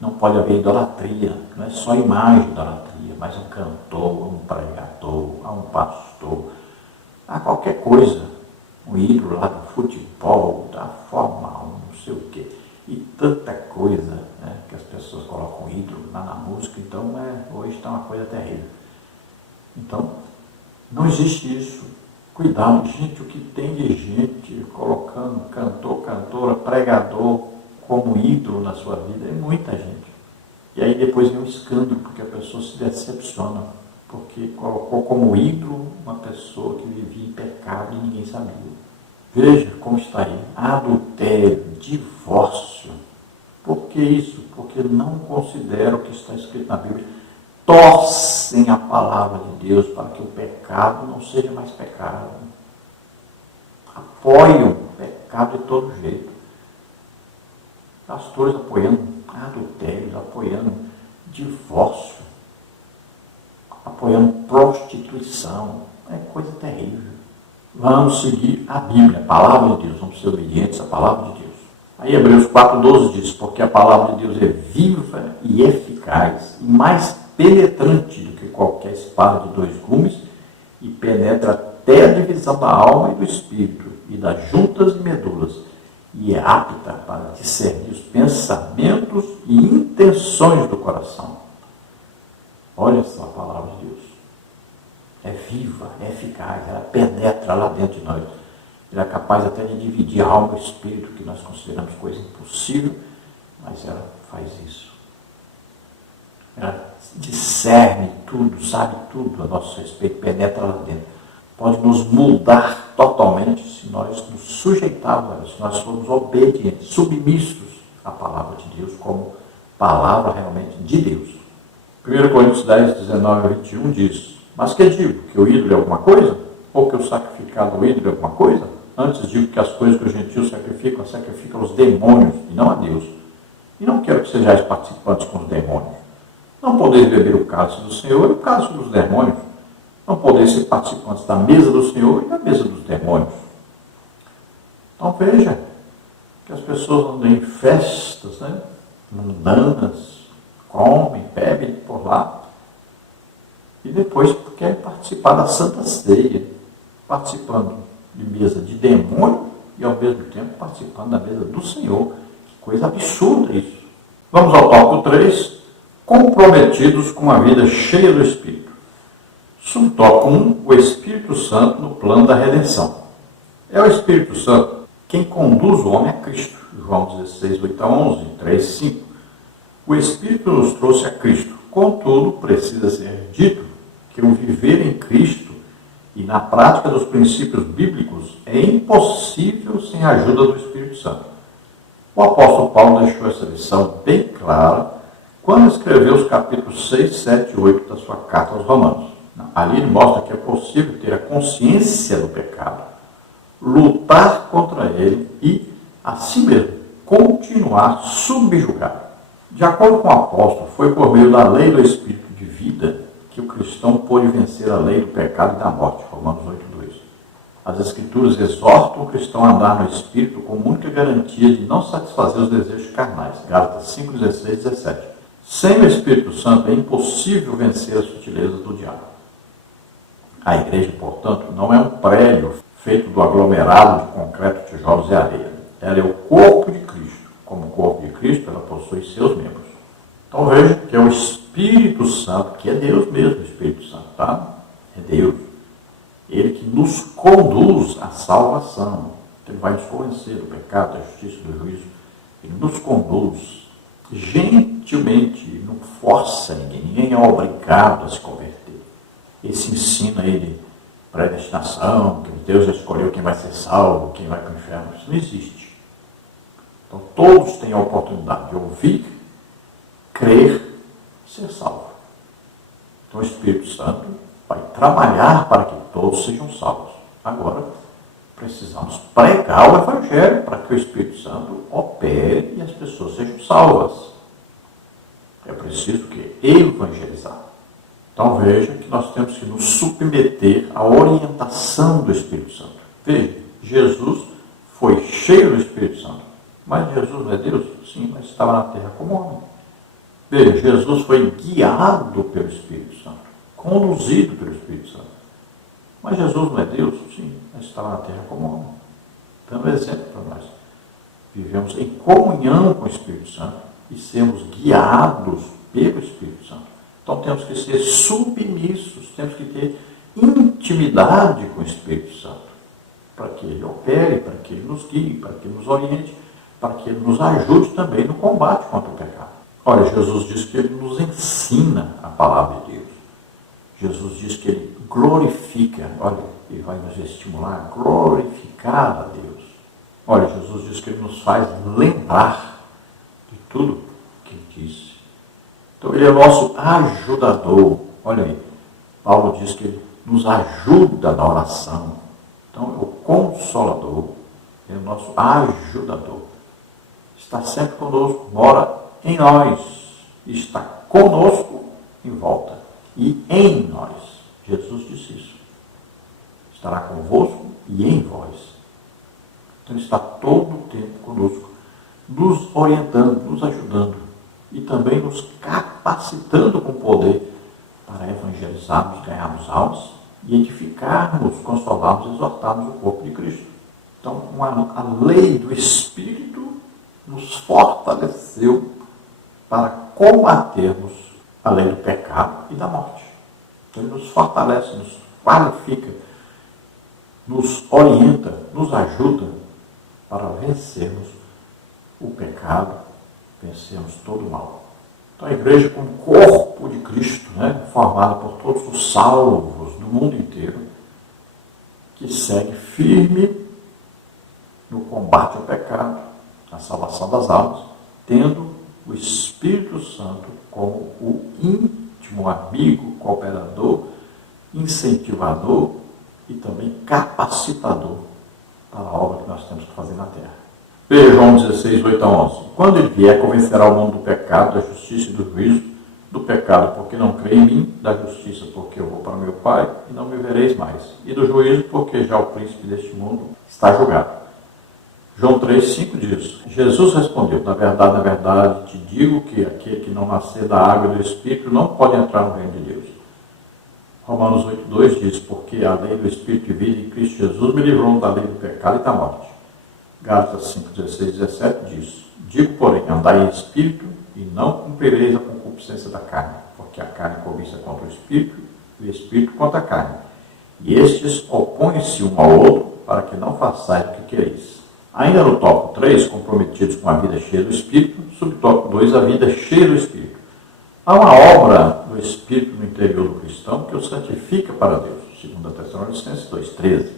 Não pode haver idolatria, não é só imagem de idolatria, mas um cantor, um pregador, um pastor, a qualquer coisa, um ídolo lá do futebol, da Fórmula 1, não sei o quê, e tanta coisa, né, que as pessoas colocam ídolo lá na música, então hoje está uma coisa terrível. Então, não existe isso. Cuidado, gente, o que tem de gente colocando cantor, cantora, pregador como ídolo na sua vida é muita gente. E aí depois vem um escândalo, porque a pessoa se decepciona, porque colocou como ídolo uma pessoa que vivia em pecado e ninguém sabia. Veja como está aí. Adultério, divórcio. Por que isso? Porque não consideram o que está escrito na Bíblia. Torcem a palavra de Deus para que o pecado não seja mais pecado. Apoiam o pecado de todo jeito. Pastores apoiando adultérios, apoiando divórcio, apoiando prostituição. É coisa terrível. Vamos seguir a Bíblia, a palavra de Deus. Vamos ser obedientes à palavra de Deus. Aí Hebreus 4,12 diz: porque a palavra de Deus é viva e eficaz, e mais penetrante do que qualquer espada de 2 gumes, e penetra até a divisão da alma e do espírito, e das juntas e medulas, e é apta para discernir os pensamentos e intenções do coração. Olha só a palavra de Deus. É viva, é eficaz, ela penetra lá dentro de nós. Ela é capaz até de dividir a alma e o espírito, que nós consideramos coisa impossível, mas ela faz isso. Ela discerne tudo, sabe tudo a nosso respeito, penetra lá dentro. Pode nos mudar totalmente se nós nos sujeitarmos a ela, se nós formos obedientes, submissos à palavra de Deus, como palavra realmente de Deus. 1 Coríntios 10, 19 a 21 diz: mas que digo? Que o ídolo é alguma coisa? Ou que o sacrificado ao ídolo é alguma coisa? Antes digo que as coisas que os gentios sacrificam aos demônios e não a Deus. E não quero que sejais participantes com os demônios. Não podeis beber o cálice do Senhor e o cálice dos demônios. Não podeis ser participantes da mesa do Senhor e da mesa dos demônios. Então veja que as pessoas andam em festas, né, mundanas, comem, bebem por lá, e depois querem participar da Santa Ceia, participando de mesa de demônio e ao mesmo tempo participando da mesa do Senhor. Que coisa absurda isso. Vamos ao tópico 3, comprometidos com uma vida cheia do Espírito. Subtópico 1, o Espírito Santo no plano da redenção. É o Espírito Santo quem conduz o homem a Cristo. João 16, 8 a 11, 3, 5. O Espírito nos trouxe a Cristo. Contudo, precisa ser dito que o viver em Cristo e na prática dos princípios bíblicos é impossível sem a ajuda do Espírito Santo. O apóstolo Paulo deixou essa lição bem clara quando escreveu os capítulos 6, 7 e 8 da sua carta aos Romanos. Ali ele mostra que é possível ter a consciência do pecado, lutar contra ele e, assim mesmo, continuar subjugado. De acordo com o apóstolo, foi por meio da lei do Espírito de vida que o cristão pôde vencer a lei do pecado e da morte. Romanos 8:2. As Escrituras exortam o cristão a andar no Espírito como única garantia de não satisfazer os desejos carnais. Gálatas 5, 16 e 17. Sem o Espírito Santo é impossível vencer as sutilezas do diabo. A igreja, portanto, não é um prédio feito do aglomerado de concreto, tijolos e areia. Ela é o corpo de Cristo. Como corpo de Cristo, ela possui seus membros. Então veja que é o Espírito Santo, que é Deus mesmo, o Espírito Santo, tá? É Deus. Ele que nos conduz à salvação. Ele vai nos convencer do pecado, da justiça e do juízo. Ele nos conduz gentilmente, não força ninguém. Ninguém é obrigado a se converter. Esse ensina ele predestinação, que Deus já escolheu quem vai ser salvo, quem vai para o inferno. Isso não existe. Então todos têm a oportunidade de ouvir, crer, ser salvo. Então o Espírito Santo vai trabalhar para que todos sejam salvos. Agora, precisamos pregar o Evangelho para que o Espírito Santo opere e as pessoas sejam salvas. É preciso que evangelizar. Então veja que nós temos que nos submeter à orientação do Espírito Santo. Veja, Jesus foi cheio do Espírito Santo. Mas Jesus não é Deus? Sim, mas estava na terra como homem. Veja, Jesus foi guiado pelo Espírito Santo, conduzido pelo Espírito Santo. Mas Jesus não é Deus? Sim, mas estava na terra como homem. Dando exemplo para nós. Vivemos em comunhão com o Espírito Santo e sermos guiados pelo Espírito Santo. Então temos que ser submissos, temos que ter intimidade com o Espírito Santo, para que ele opere, para que ele nos guie, para que ele nos oriente, para que ele nos ajude também no combate contra o pecado. Olha, Jesus diz que ele nos ensina a palavra de Deus. Jesus diz que ele glorifica, olha, ele vai nos estimular a glorificar a Deus. Olha, Jesus diz que ele nos faz lembrar de tudo que ele disse. Então ele é o nosso ajudador. Olha aí, Paulo diz que ele nos ajuda na oração. Então é o consolador, é o nosso ajudador. Está sempre conosco, mora em nós, está conosco em volta e em nós. Jesus disse isso. Estará convosco e em vós. Então ele está todo o tempo conosco, nos orientando, nos ajudando e também nos capacitando com poder para evangelizarmos, ganharmos almas e edificarmos, consolarmos, exortarmos o corpo de Cristo. Então a lei do Espírito nos fortaleceu para combatermos a lei do pecado e da morte. Então, ele nos fortalece, nos qualifica, nos orienta, nos ajuda para vencermos o pecado, vencermos todo o mal. Então, a igreja como corpo de Cristo, formada por todos os salvos do mundo inteiro, que segue firme no combate ao pecado, na salvação das almas, tendo o Espírito Santo como o íntimo amigo, cooperador, incentivador e também capacitador para a obra que nós temos que fazer na terra. Veja João 16, 8 a 11. Quando ele vier, convencerá o mundo do pecado, da justiça e do juízo. Do pecado, porque não crê em mim; da justiça, porque eu vou para meu Pai e não me vereis mais; e do juízo, porque já o príncipe deste mundo está julgado. João 3,5 diz: Jesus respondeu: na verdade, te digo que aquele que não nascer da água e do Espírito não pode entrar no reino de Deus. Romanos 8,2 diz: porque a lei do Espírito de vida em Cristo Jesus me livrou da lei do pecado e da morte. Gálatas 5, 16 e 17 diz: Digo, porém, andai em espírito e não cumprireis a concupiscência da carne, porque a carne cobiça contra o espírito e o espírito contra a carne. E estes opõem-se um ao outro para que não façais o que quereis. Ainda no tópico 3, comprometidos com a vida cheia do Espírito, subtópico 2, a vida cheia do Espírito. Há uma obra do Espírito no interior do cristão que o santifica para Deus, 2 Tessalonicenses 2,13.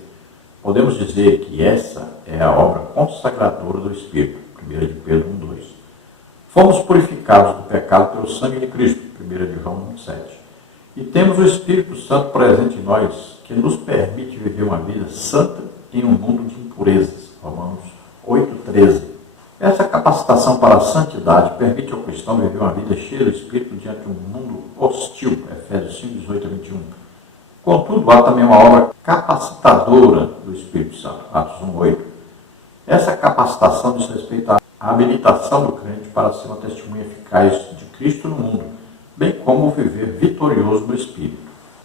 Podemos dizer que essa é a obra consagradora do Espírito, 1 de Pedro 1,2. Fomos purificados do pecado pelo sangue de Cristo, 1 de João 1,7. E temos o Espírito Santo presente em nós, que nos permite viver uma vida santa em um mundo de impurezas, Romanos 8,13. Essa capacitação para a santidade permite ao cristão viver uma vida cheia do Espírito diante de um mundo hostil, Efésios 5, 18 a 21. Contudo, há também uma obra capacitadora do Espírito Santo, Atos 1,8. Essa capacitação diz respeito à habilitação do crente para ser uma testemunha eficaz de Cristo no mundo, bem como viver vitorioso no Espírito.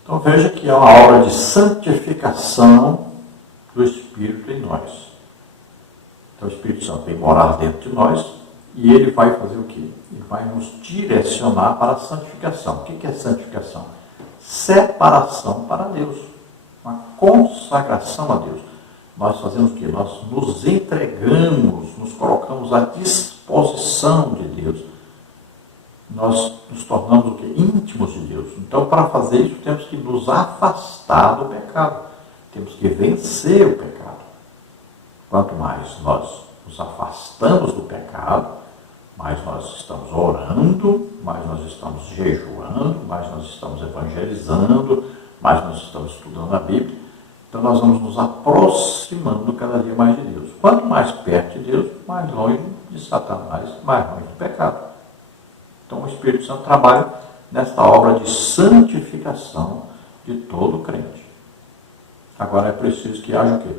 Então veja que é uma obra de santificação do Espírito em nós. Então o Espírito Santo vem morar dentro de nós e ele vai fazer o quê? Ele vai nos direcionar para a santificação. O que é santificação? Separação para Deus, uma consagração a Deus. Nós fazemos o quê? Nós nos entregamos, nos colocamos à disposição de Deus. Nós nos tornamos o quê? Íntimos de Deus. Então, para fazer isso, temos que nos afastar do pecado. Temos que vencer o pecado. Quanto mais nós nos afastamos do pecado, mais nós estamos orando, mais nós estamos jejuando, mais nós estamos evangelizando, mais nós estamos estudando a Bíblia. Então nós vamos nos aproximando cada dia mais de Deus. Quanto mais perto de Deus, mais longe de Satanás, mais longe do pecado. Então o Espírito Santo trabalha nesta obra de santificação de todo crente. Agora é preciso que haja o quê?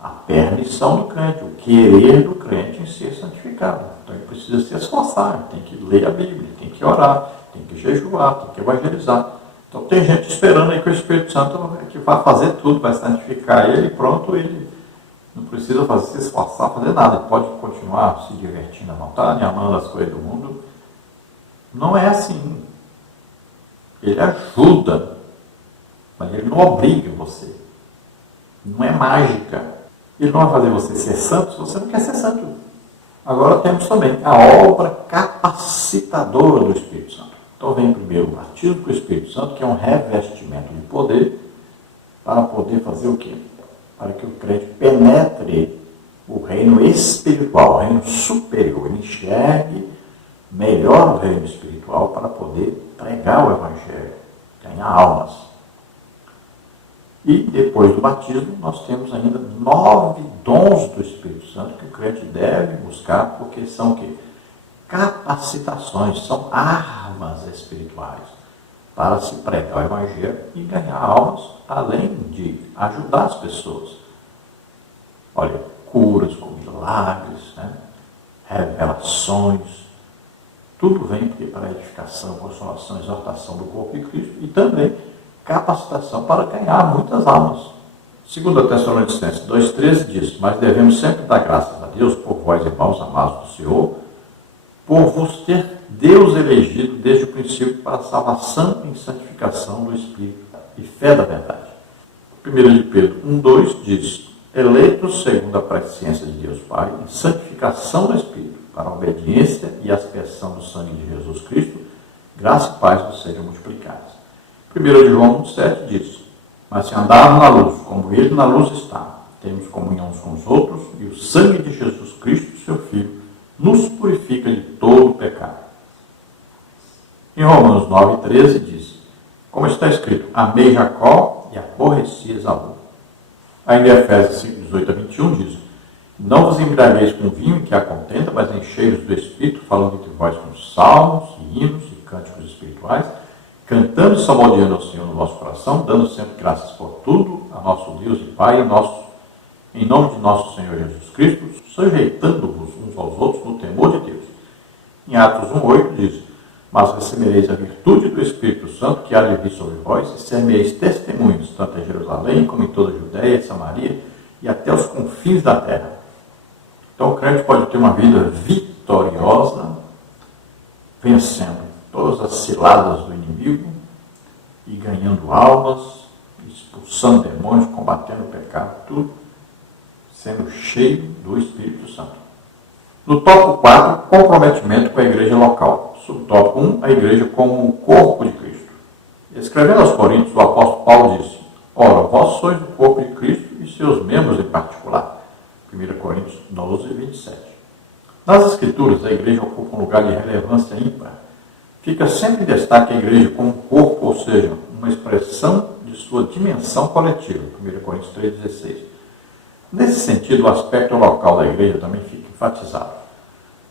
A permissão do crente, o querer do crente em ser santificado. Então ele precisa se esforçar, tem que ler a Bíblia, tem que orar, tem que jejuar, tem que evangelizar. Então tem gente esperando aí que o Espírito Santo que vai fazer tudo, vai santificar ele e pronto, ele não precisa se esforçar, fazer nada. Ele pode continuar se divertindo à vontade, amando as coisas do mundo. Não é assim. Ele ajuda, mas ele não obriga você. Não é mágica. Ele não vai fazer você ser santo se você não quer ser santo. Agora temos também a obra capacitadora do Espírito Santo. Então vem primeiro o batismo com o Espírito Santo, que é um revestimento de poder, para poder fazer o quê? Para que o crente penetre o reino espiritual, o reino superior. Ele enxergue melhor o reino espiritual para poder pregar o Evangelho, ganhar almas. E depois do batismo, nós temos ainda 9 dons do Espírito Santo que o crente deve buscar, porque são o quê? Capacitações, são armas espirituais para se pregar o Evangelho e ganhar almas, além de ajudar as pessoas. Olha, curas com milagres, né? Revelações, tudo vem para a edificação, consolação, exortação do corpo de Cristo e também capacitação para ganhar muitas almas. 2 Tessalonicenses 2,13 diz: Mas devemos sempre dar graças a Deus por vós, irmãos amados do Senhor, por vos ter Deus elegido desde o princípio para a salvação e santificação do Espírito e fé da verdade. 1 de Pedro 1,2 diz: Eleitos segundo a presciência de Deus Pai, em santificação do Espírito, para a obediência e aspersão do sangue de Jesus Cristo, graça e paz vos sejam multiplicadas. 1 de João 1,7 diz: Mas se andarmos na luz, como Ele na luz está, temos comunhão uns com os outros, e o sangue de Jesus Cristo, seu Filho, nos purifica de todo o pecado. Em Romanos 9,13 diz: Como está escrito, amei Jacó e aborreci Esaú. Ainda em Efésios 5, 18 a 21 diz: Não vos embriagueis com vinho que há contenda, mas enchei-vos do Espírito, falando entre vós com salmos, hinos e cânticos espirituais, cantando e salmodiando ao Senhor no vosso coração, dando sempre graças por tudo a nosso Deus e Pai, em nome de nosso Senhor Jesus Cristo, sujeitando-vos uns aos outros no temor de Deus. Em Atos 1,8 diz: Mas recebereis a virtude do Espírito Santo que há de vir sobre vós, e ser-me-eis testemunhos, tanto em Jerusalém como em toda a Judéia e Samaria, e até os confins da terra. Então o crente pode ter uma vida vitoriosa, vencendo todas as ciladas do inimigo e ganhando almas, expulsando demônios, combatendo o pecado, tudo sendo cheio do Espírito Santo. No tópico 4, comprometimento com a igreja local. Subtópico 1, a igreja como o corpo de Cristo. Escrevendo aos Coríntios, o apóstolo Paulo disse: ora, vós sois o corpo de Cristo e seus membros em particular. 1 Coríntios 12, 27. Nas Escrituras, a igreja ocupa um lugar de relevância ímpar. Fica sempre em destaque a igreja como corpo, ou seja, uma expressão de sua dimensão coletiva. 1 Coríntios 3,16. Nesse sentido, o aspecto local da igreja também fica enfatizado.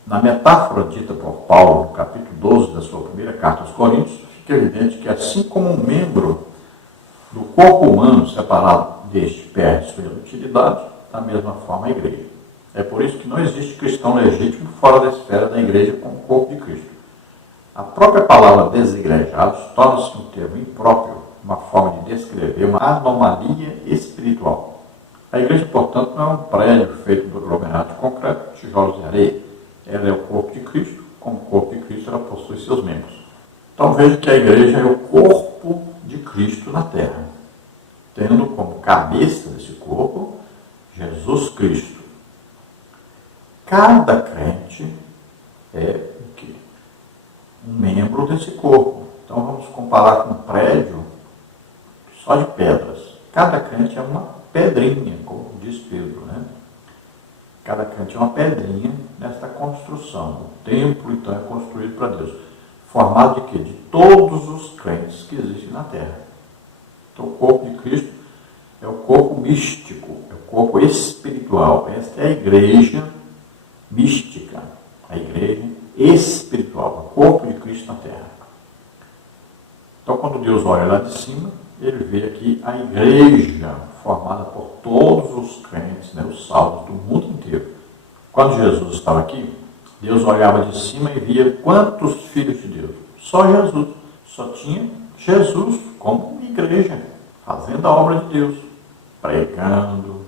Na metáfora dita por Paulo, no capítulo 12 da sua primeira carta aos Coríntios, fica evidente que, assim como um membro do corpo humano separado deste perde sua utilidade, da mesma forma a igreja. É por isso que não existe cristão legítimo fora da esfera da igreja como corpo de Cristo. A própria palavra desigrejados torna-se um termo impróprio, uma forma de descrever uma anomalia espiritual. A igreja, portanto, não é um prédio feito do aglomerado de concreto, tijolos e areia. Ela é o corpo de Cristo. Como corpo de Cristo, ela possui seus membros. Então veja que a igreja é o corpo de Cristo na terra, tendo como cabeça desse corpo Jesus Cristo. Cada crente é o quê? Um membro desse corpo. Então vamos comparar com um prédio só de pedras. Cada crente é uma pedrinha, como diz Pedro, né? Cada crente é uma pedrinha nesta construção. O templo, então, é construído para Deus. Formado de quê? De todos os crentes que existem na terra. Então, o corpo de Cristo é o corpo místico, é o corpo espiritual. Esta é a igreja mística, a igreja espiritual, o corpo de Cristo na terra. Então, quando Deus olha lá de cima, ele vê aqui a igreja formada por todos os crentes, né, os salvos do mundo inteiro. Quando Jesus estava aqui, Deus olhava de cima e via quantos filhos de Deus? Só Jesus. Só tinha Jesus como igreja, fazendo a obra de Deus, pregando,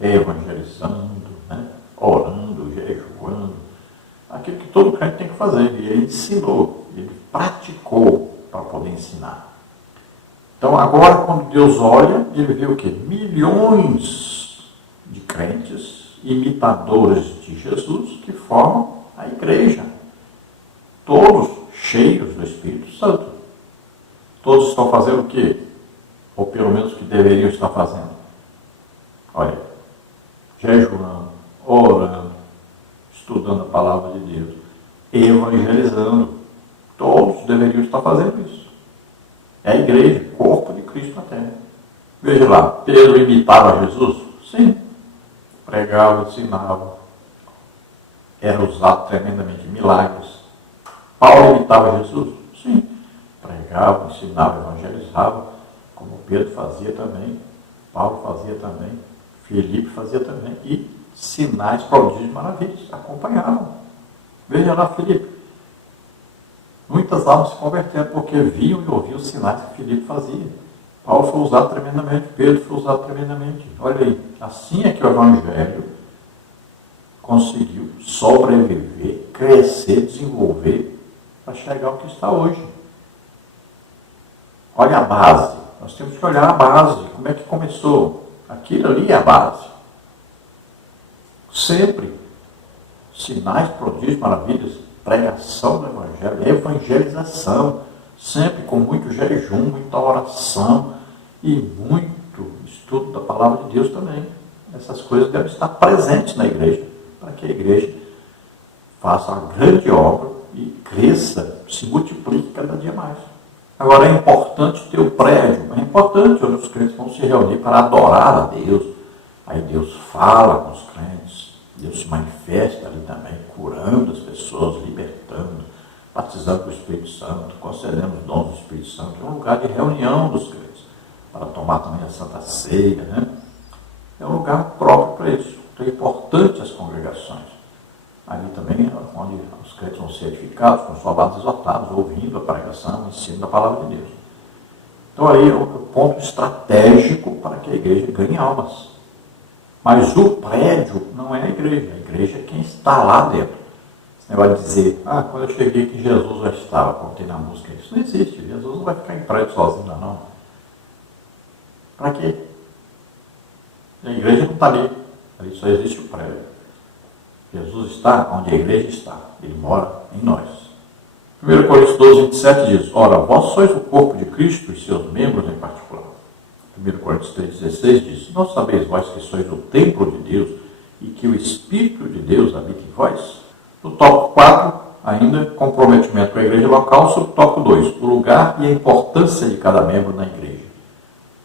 evangelizando, né, orando, jejuando, aquilo que todo crente tem que fazer. E ele ensinou, ele praticou para poder ensinar. Então, agora, quando Deus olha, ele vê o quê? Milhões de crentes, imitadores de Jesus, que formam a igreja. Todos cheios do Espírito Santo. Todos estão fazendo o quê? Ou pelo menos o que deveriam estar fazendo. Olha, jejuando, orando, estudando a palavra de Deus, evangelizando. Todos deveriam estar fazendo isso. É a igreja, corpo de Cristo na terra. Veja lá, Pedro imitava Jesus? Sim. Pregava, ensinava. Era usado tremendamente em milagres. Paulo imitava Jesus? Sim. Pregava, ensinava, evangelizava, como Pedro fazia também, Paulo fazia também, Filipe fazia também. E sinais, prodígios, maravilhas acompanhavam. Veja lá, Filipe. Muitas almas se converteram porque viam e ouviam os sinais que Filipe fazia. Paulo foi usado tremendamente, Pedro foi usado tremendamente. Olha aí, assim é que o Evangelho conseguiu sobreviver, crescer, desenvolver, para chegar ao que está hoje. Olha a base. Nós temos que olhar a base. Como é que começou? Aquilo ali é a base. Sempre sinais, prodígios, maravilhas, pregação do Evangelho, evangelização, sempre com muito jejum, muita oração e muito estudo da palavra de Deus também. Essas coisas devem estar presentes na igreja, para que a igreja faça uma grande obra e cresça, se multiplique cada dia mais. Agora, é importante ter o prédio, é importante onde os crentes vão se reunir para adorar a Deus. Aí Deus fala com os crentes, Deus se manifesta ali também, curando as pessoas, libertando, batizando com o Espírito Santo, concedendo os dons do Espírito Santo. É um lugar de reunião dos crentes, para tomar também a Santa Ceia, né? É um lugar próprio para isso. Então é importante as congregações. Ali também é onde os crentes vão ser edificados, consolados, exortados, ouvindo a pregação, o ensino da palavra de Deus. Então aí é o ponto estratégico para que a igreja ganhe almas. Mas o prédio não é a igreja igreja é quem está lá dentro. Esse negócio de dizer, quando eu cheguei aqui Jesus já estava, contei na música, isso não existe. Jesus não vai ficar em prédio sozinho, não. Para quê? A igreja não está ali. Ali só existe o prédio. Jesus está onde a igreja está. Ele mora em nós. 1 Coríntios 12, 27 diz, ora, vós sois o corpo de Cristo e seus membros em particular. 1 Coríntios 3, 16 diz, não sabeis vós que sois o templo de Deus e que o Espírito de Deus habita em vós? No tópico 4, ainda, comprometimento com a igreja local, sobre o tópico 2, o lugar e a importância de cada membro na igreja.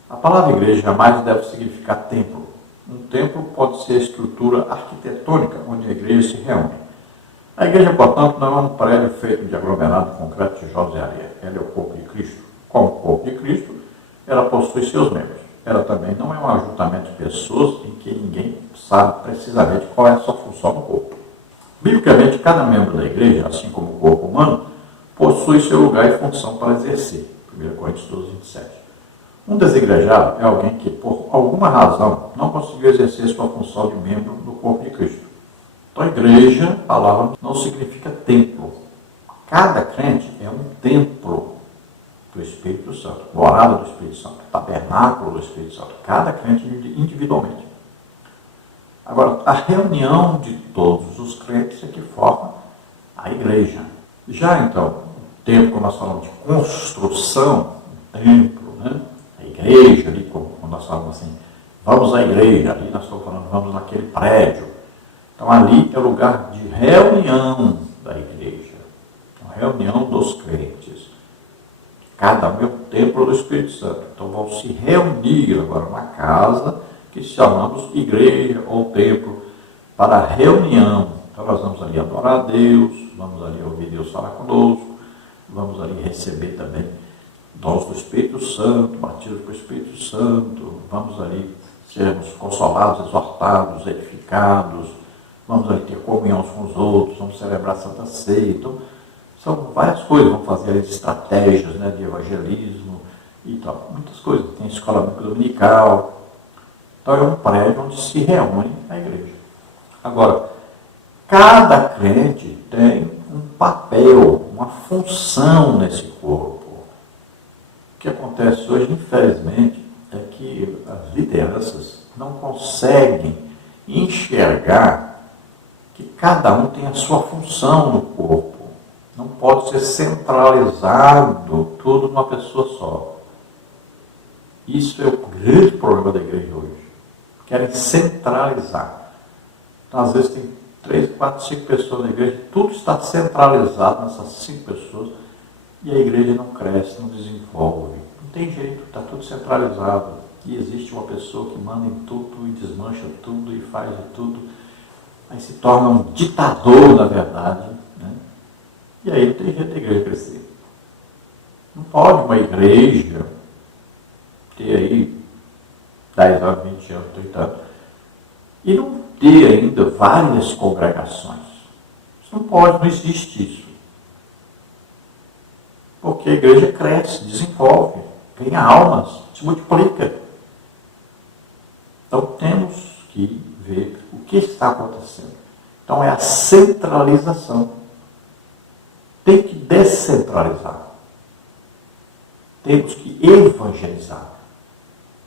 A palavra igreja jamais deve significar templo. Um templo pode ser a estrutura arquitetônica onde a igreja se reúne. A igreja, portanto, não é um prédio feito de aglomerado de concreto, tijolos e areia. Ela é o corpo de Cristo. Como o corpo de Cristo, ela possui seus membros. Ela também não é um ajuntamento de pessoas em que ninguém sabe precisamente qual é a sua função no corpo. Biblicamente, cada membro da igreja, assim como o corpo humano, possui seu lugar e função para exercer. 1 Coríntios 12, 27. Um desigrejado é alguém que, por alguma razão, não conseguiu exercer sua função de membro do corpo de Cristo. Então, a igreja, a palavra, não significa templo. Cada crente é um templo do Espírito Santo, morada do Espírito Santo, tabernáculo do Espírito Santo. Cada crente individualmente. Agora, a reunião de todos os crentes é que forma a igreja. Já, então, o templo, quando nós falamos de construção, o templo, né? A igreja, ali, quando nós falamos assim, vamos à igreja, ali nós estamos falando, vamos naquele prédio. Então, ali é o lugar de reunião da igreja, a reunião dos crentes. Cada um é o templo do Espírito Santo. Então, vão se reunir agora numa casa que chamamos igreja ou templo para reunião. Então, nós vamos ali adorar a Deus, vamos ali ouvir Deus falar conosco, vamos ali receber também dons do Espírito Santo, batidos com o Espírito Santo, vamos ali sermos consolados, exortados, edificados, vamos ali ter comunhão uns com os outros, vamos celebrar a Santa Ceia. Então, são várias coisas, vamos fazer as estratégias, né, de evangelismo e tal, muitas coisas. Tem escola bíblica dominical. Então, é um prédio onde se reúne a igreja. Agora, cada crente tem um papel, uma função nesse corpo. O que acontece hoje, infelizmente, é que as lideranças não conseguem enxergar que cada um tem a sua função no corpo. Não pode ser centralizado tudo numa pessoa só. Isso é o grande problema da igreja hoje. Querem centralizar. Então, às vezes, tem 3, 4, 5 pessoas na igreja, tudo está centralizado nessas 5 pessoas, e a igreja não cresce, não desenvolve. Não tem jeito, está tudo centralizado. E existe uma pessoa que manda em tudo, e desmancha tudo, e faz de tudo. Aí se torna um ditador, na verdade. Né? E aí não tem jeito da igreja crescer. Não pode uma igreja ter aí 10 anos, 20 anos, 30 anos, e não ter ainda várias congregações. Isso não pode, não existe isso. Porque a igreja cresce, desenvolve, ganha almas, se multiplica. Então temos que ver o que está acontecendo. Então é a centralização. Tem que descentralizar. Temos que evangelizar.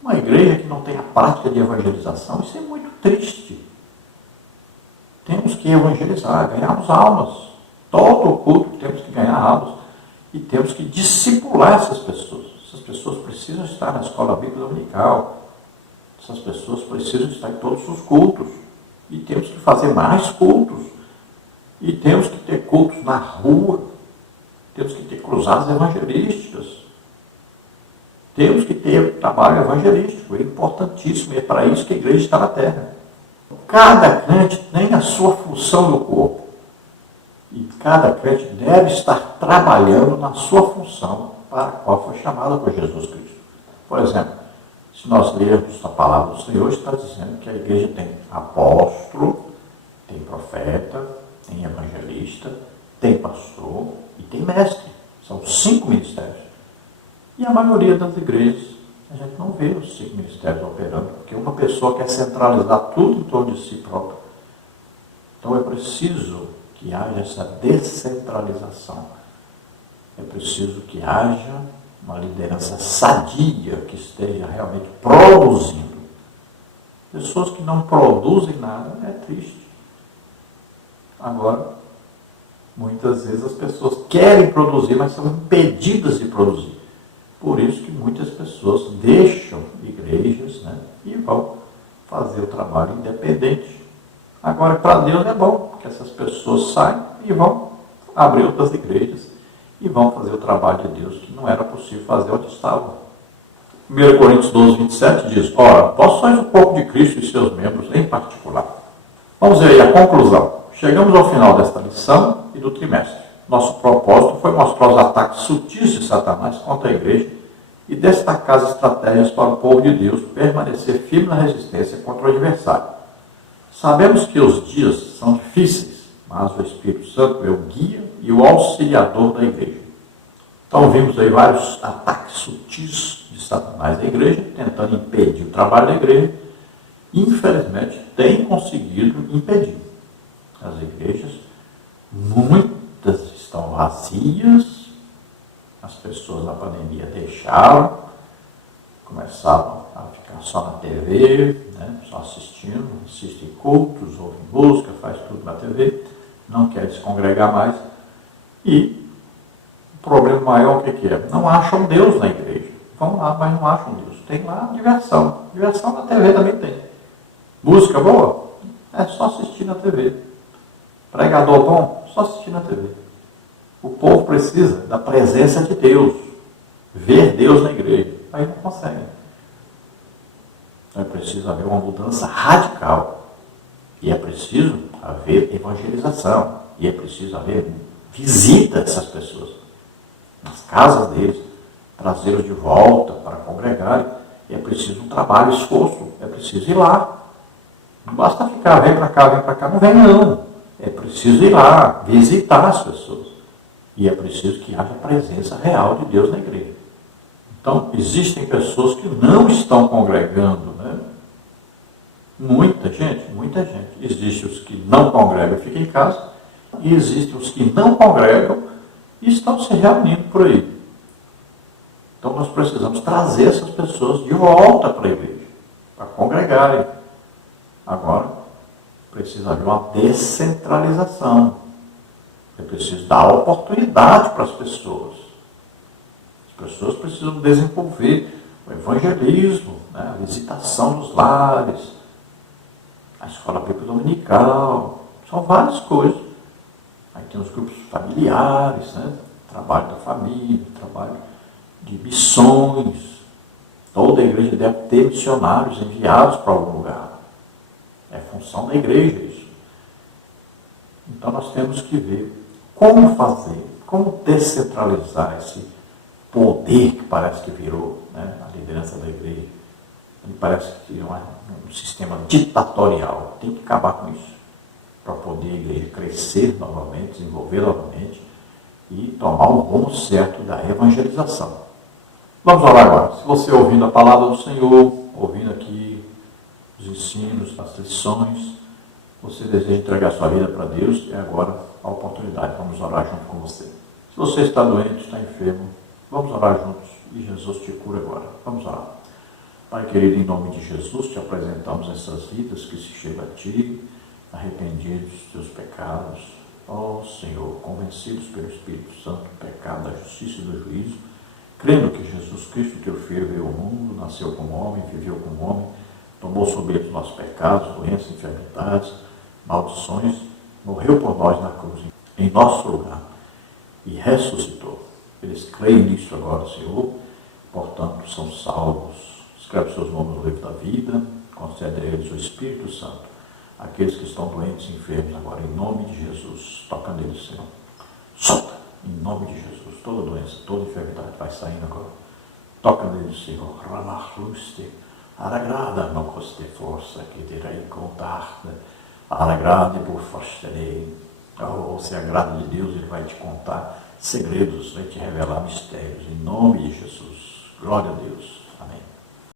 Uma igreja que não tem a prática de evangelização, isso é muito triste. Temos que evangelizar, ganharmos almas. Todo o culto temos que ganhar almas. E temos que discipular essas pessoas. Essas pessoas precisam estar na escola bíblica dominical. Essas pessoas precisam estar em todos os cultos. E temos que fazer mais cultos. E temos que ter cultos na rua. Temos que ter cruzadas evangelísticas. Temos que ter trabalho evangelístico. É importantíssimo. É para isso que a igreja está na terra. Cada crente tem a sua função no corpo. E cada crente deve estar trabalhando na sua função para a qual foi chamado por Jesus Cristo. Por exemplo, se nós lermos a palavra do Senhor, está dizendo que a igreja tem apóstolo, tem profeta, tem evangelista, tem pastor e tem mestre. São 5 ministérios. E a maioria das igrejas, a gente não vê os 5 ministérios operando, porque uma pessoa quer centralizar tudo em torno de si própria. Então é preciso que haja essa descentralização. É preciso que haja uma liderança sadia que esteja realmente produzindo. Pessoas que não produzem nada é triste. Agora, muitas vezes as pessoas querem produzir, mas são impedidas de produzir. Por isso que muitas pessoas deixam igrejas, né, e vão fazer o trabalho independente. Agora, para Deus é bom que essas pessoas saem e vão abrir outras igrejas e vão fazer o trabalho de Deus que não era possível fazer onde estavam. 1 Coríntios 12, 27 diz: ora, vós sois o corpo de Cristo e seus membros em particular. Vamos ver aí a conclusão. Chegamos ao final desta lição e do trimestre. Nosso propósito foi mostrar os ataques sutis de Satanás contra a igreja e destacar as estratégias para o povo de Deus permanecer firme na resistência contra o adversário. Sabemos que os dias são difíceis, mas o Espírito Santo é o guia e o auxiliador da igreja. Então vimos aí vários ataques sutis de Satanás à igreja, tentando impedir o trabalho da igreja. Infelizmente, tem conseguido impedir. As igrejas, muitas estão vazias, as pessoas na pandemia deixaram, começaram a ficar só na TV, né, só assistindo, assistem cultos, ouvem música, faz tudo na TV, não quer se congregar mais. E o problema maior o que é? Não acham Deus na igreja. Vão lá, mas não acham Deus. Tem lá diversão. Diversão na TV também tem. Música boa? É só assistir na TV. Pregador bom? Só assistir na TV. O povo precisa da presença de Deus. Ver Deus na igreja. Aí não consegue. Então é preciso haver uma mudança radical. E é preciso haver evangelização. E é preciso haver visita dessas pessoas nas casas deles, trazê-los de volta para congregarem. E é preciso um trabalho, esforço. É preciso ir lá. Não basta ficar, vem para cá. Não vem não. É preciso ir lá, visitar as pessoas. E é preciso que haja presença real de Deus na igreja. Então, existem pessoas que não estão congregando, né? Muita gente. Existem os que não congregam e ficam em casa, e existem os que não congregam e estão se reunindo por aí. Então, nós precisamos trazer essas pessoas de volta para a igreja, para congregarem. Agora, precisa haver uma descentralização. É preciso dar oportunidade para as pessoas. As pessoas precisam desenvolver o evangelismo, né? A visitação dos lares, a escola bíblica dominical, são várias coisas. Aí tem os grupos familiares, né? Trabalho da família, trabalho de missões. Toda a igreja deve ter missionários enviados para algum lugar. É função da igreja isso. Então nós temos que ver como fazer, como descentralizar esse poder que parece que virou, né, a liderança da igreja. Ele parece que virou um sistema ditatorial. Tem que acabar com isso, para poder a igreja crescer novamente, desenvolver novamente e tomar o rumo certo da evangelização. Vamos orar agora. Se você ouvindo a palavra do Senhor, ouvindo aqui os ensinos, as lições, você deseja entregar sua vida para Deus, é agora a oportunidade. Vamos orar junto com você. Se você está doente, está enfermo, vamos orar juntos e Jesus te cura agora. Vamos orar. Pai querido, em nome de Jesus, te apresentamos essas vidas que se chegam a Ti, arrependidos dos Teus pecados. Ó Senhor, convencidos pelo Espírito Santo do pecado, da justiça e do juízo, crendo que Jesus Cristo, Teu Filho, veio ao mundo, nasceu como homem, viveu como homem, tomou sobre ele os nossos pecados, doenças, enfermidades, maldições, morreu por nós na cruz, em nosso lugar, e ressuscitou. Eles creem nisso agora, Senhor, portanto são salvos. Escreve seus nomes no livro da vida, concede a eles o Espírito Santo. Aqueles que estão doentes e enfermos agora, em nome de Jesus, toca neles, Senhor. Solta, em nome de Jesus, toda doença, toda enfermidade vai saindo agora. Toca neles, Senhor. Ramachuste. Aragrada não coste força que terei contar. Aragrada por fasterei. Oh, se agrada de Deus, Ele vai te contar segredos, vai te revelar mistérios. Em nome de Jesus. Glória a Deus. Amém.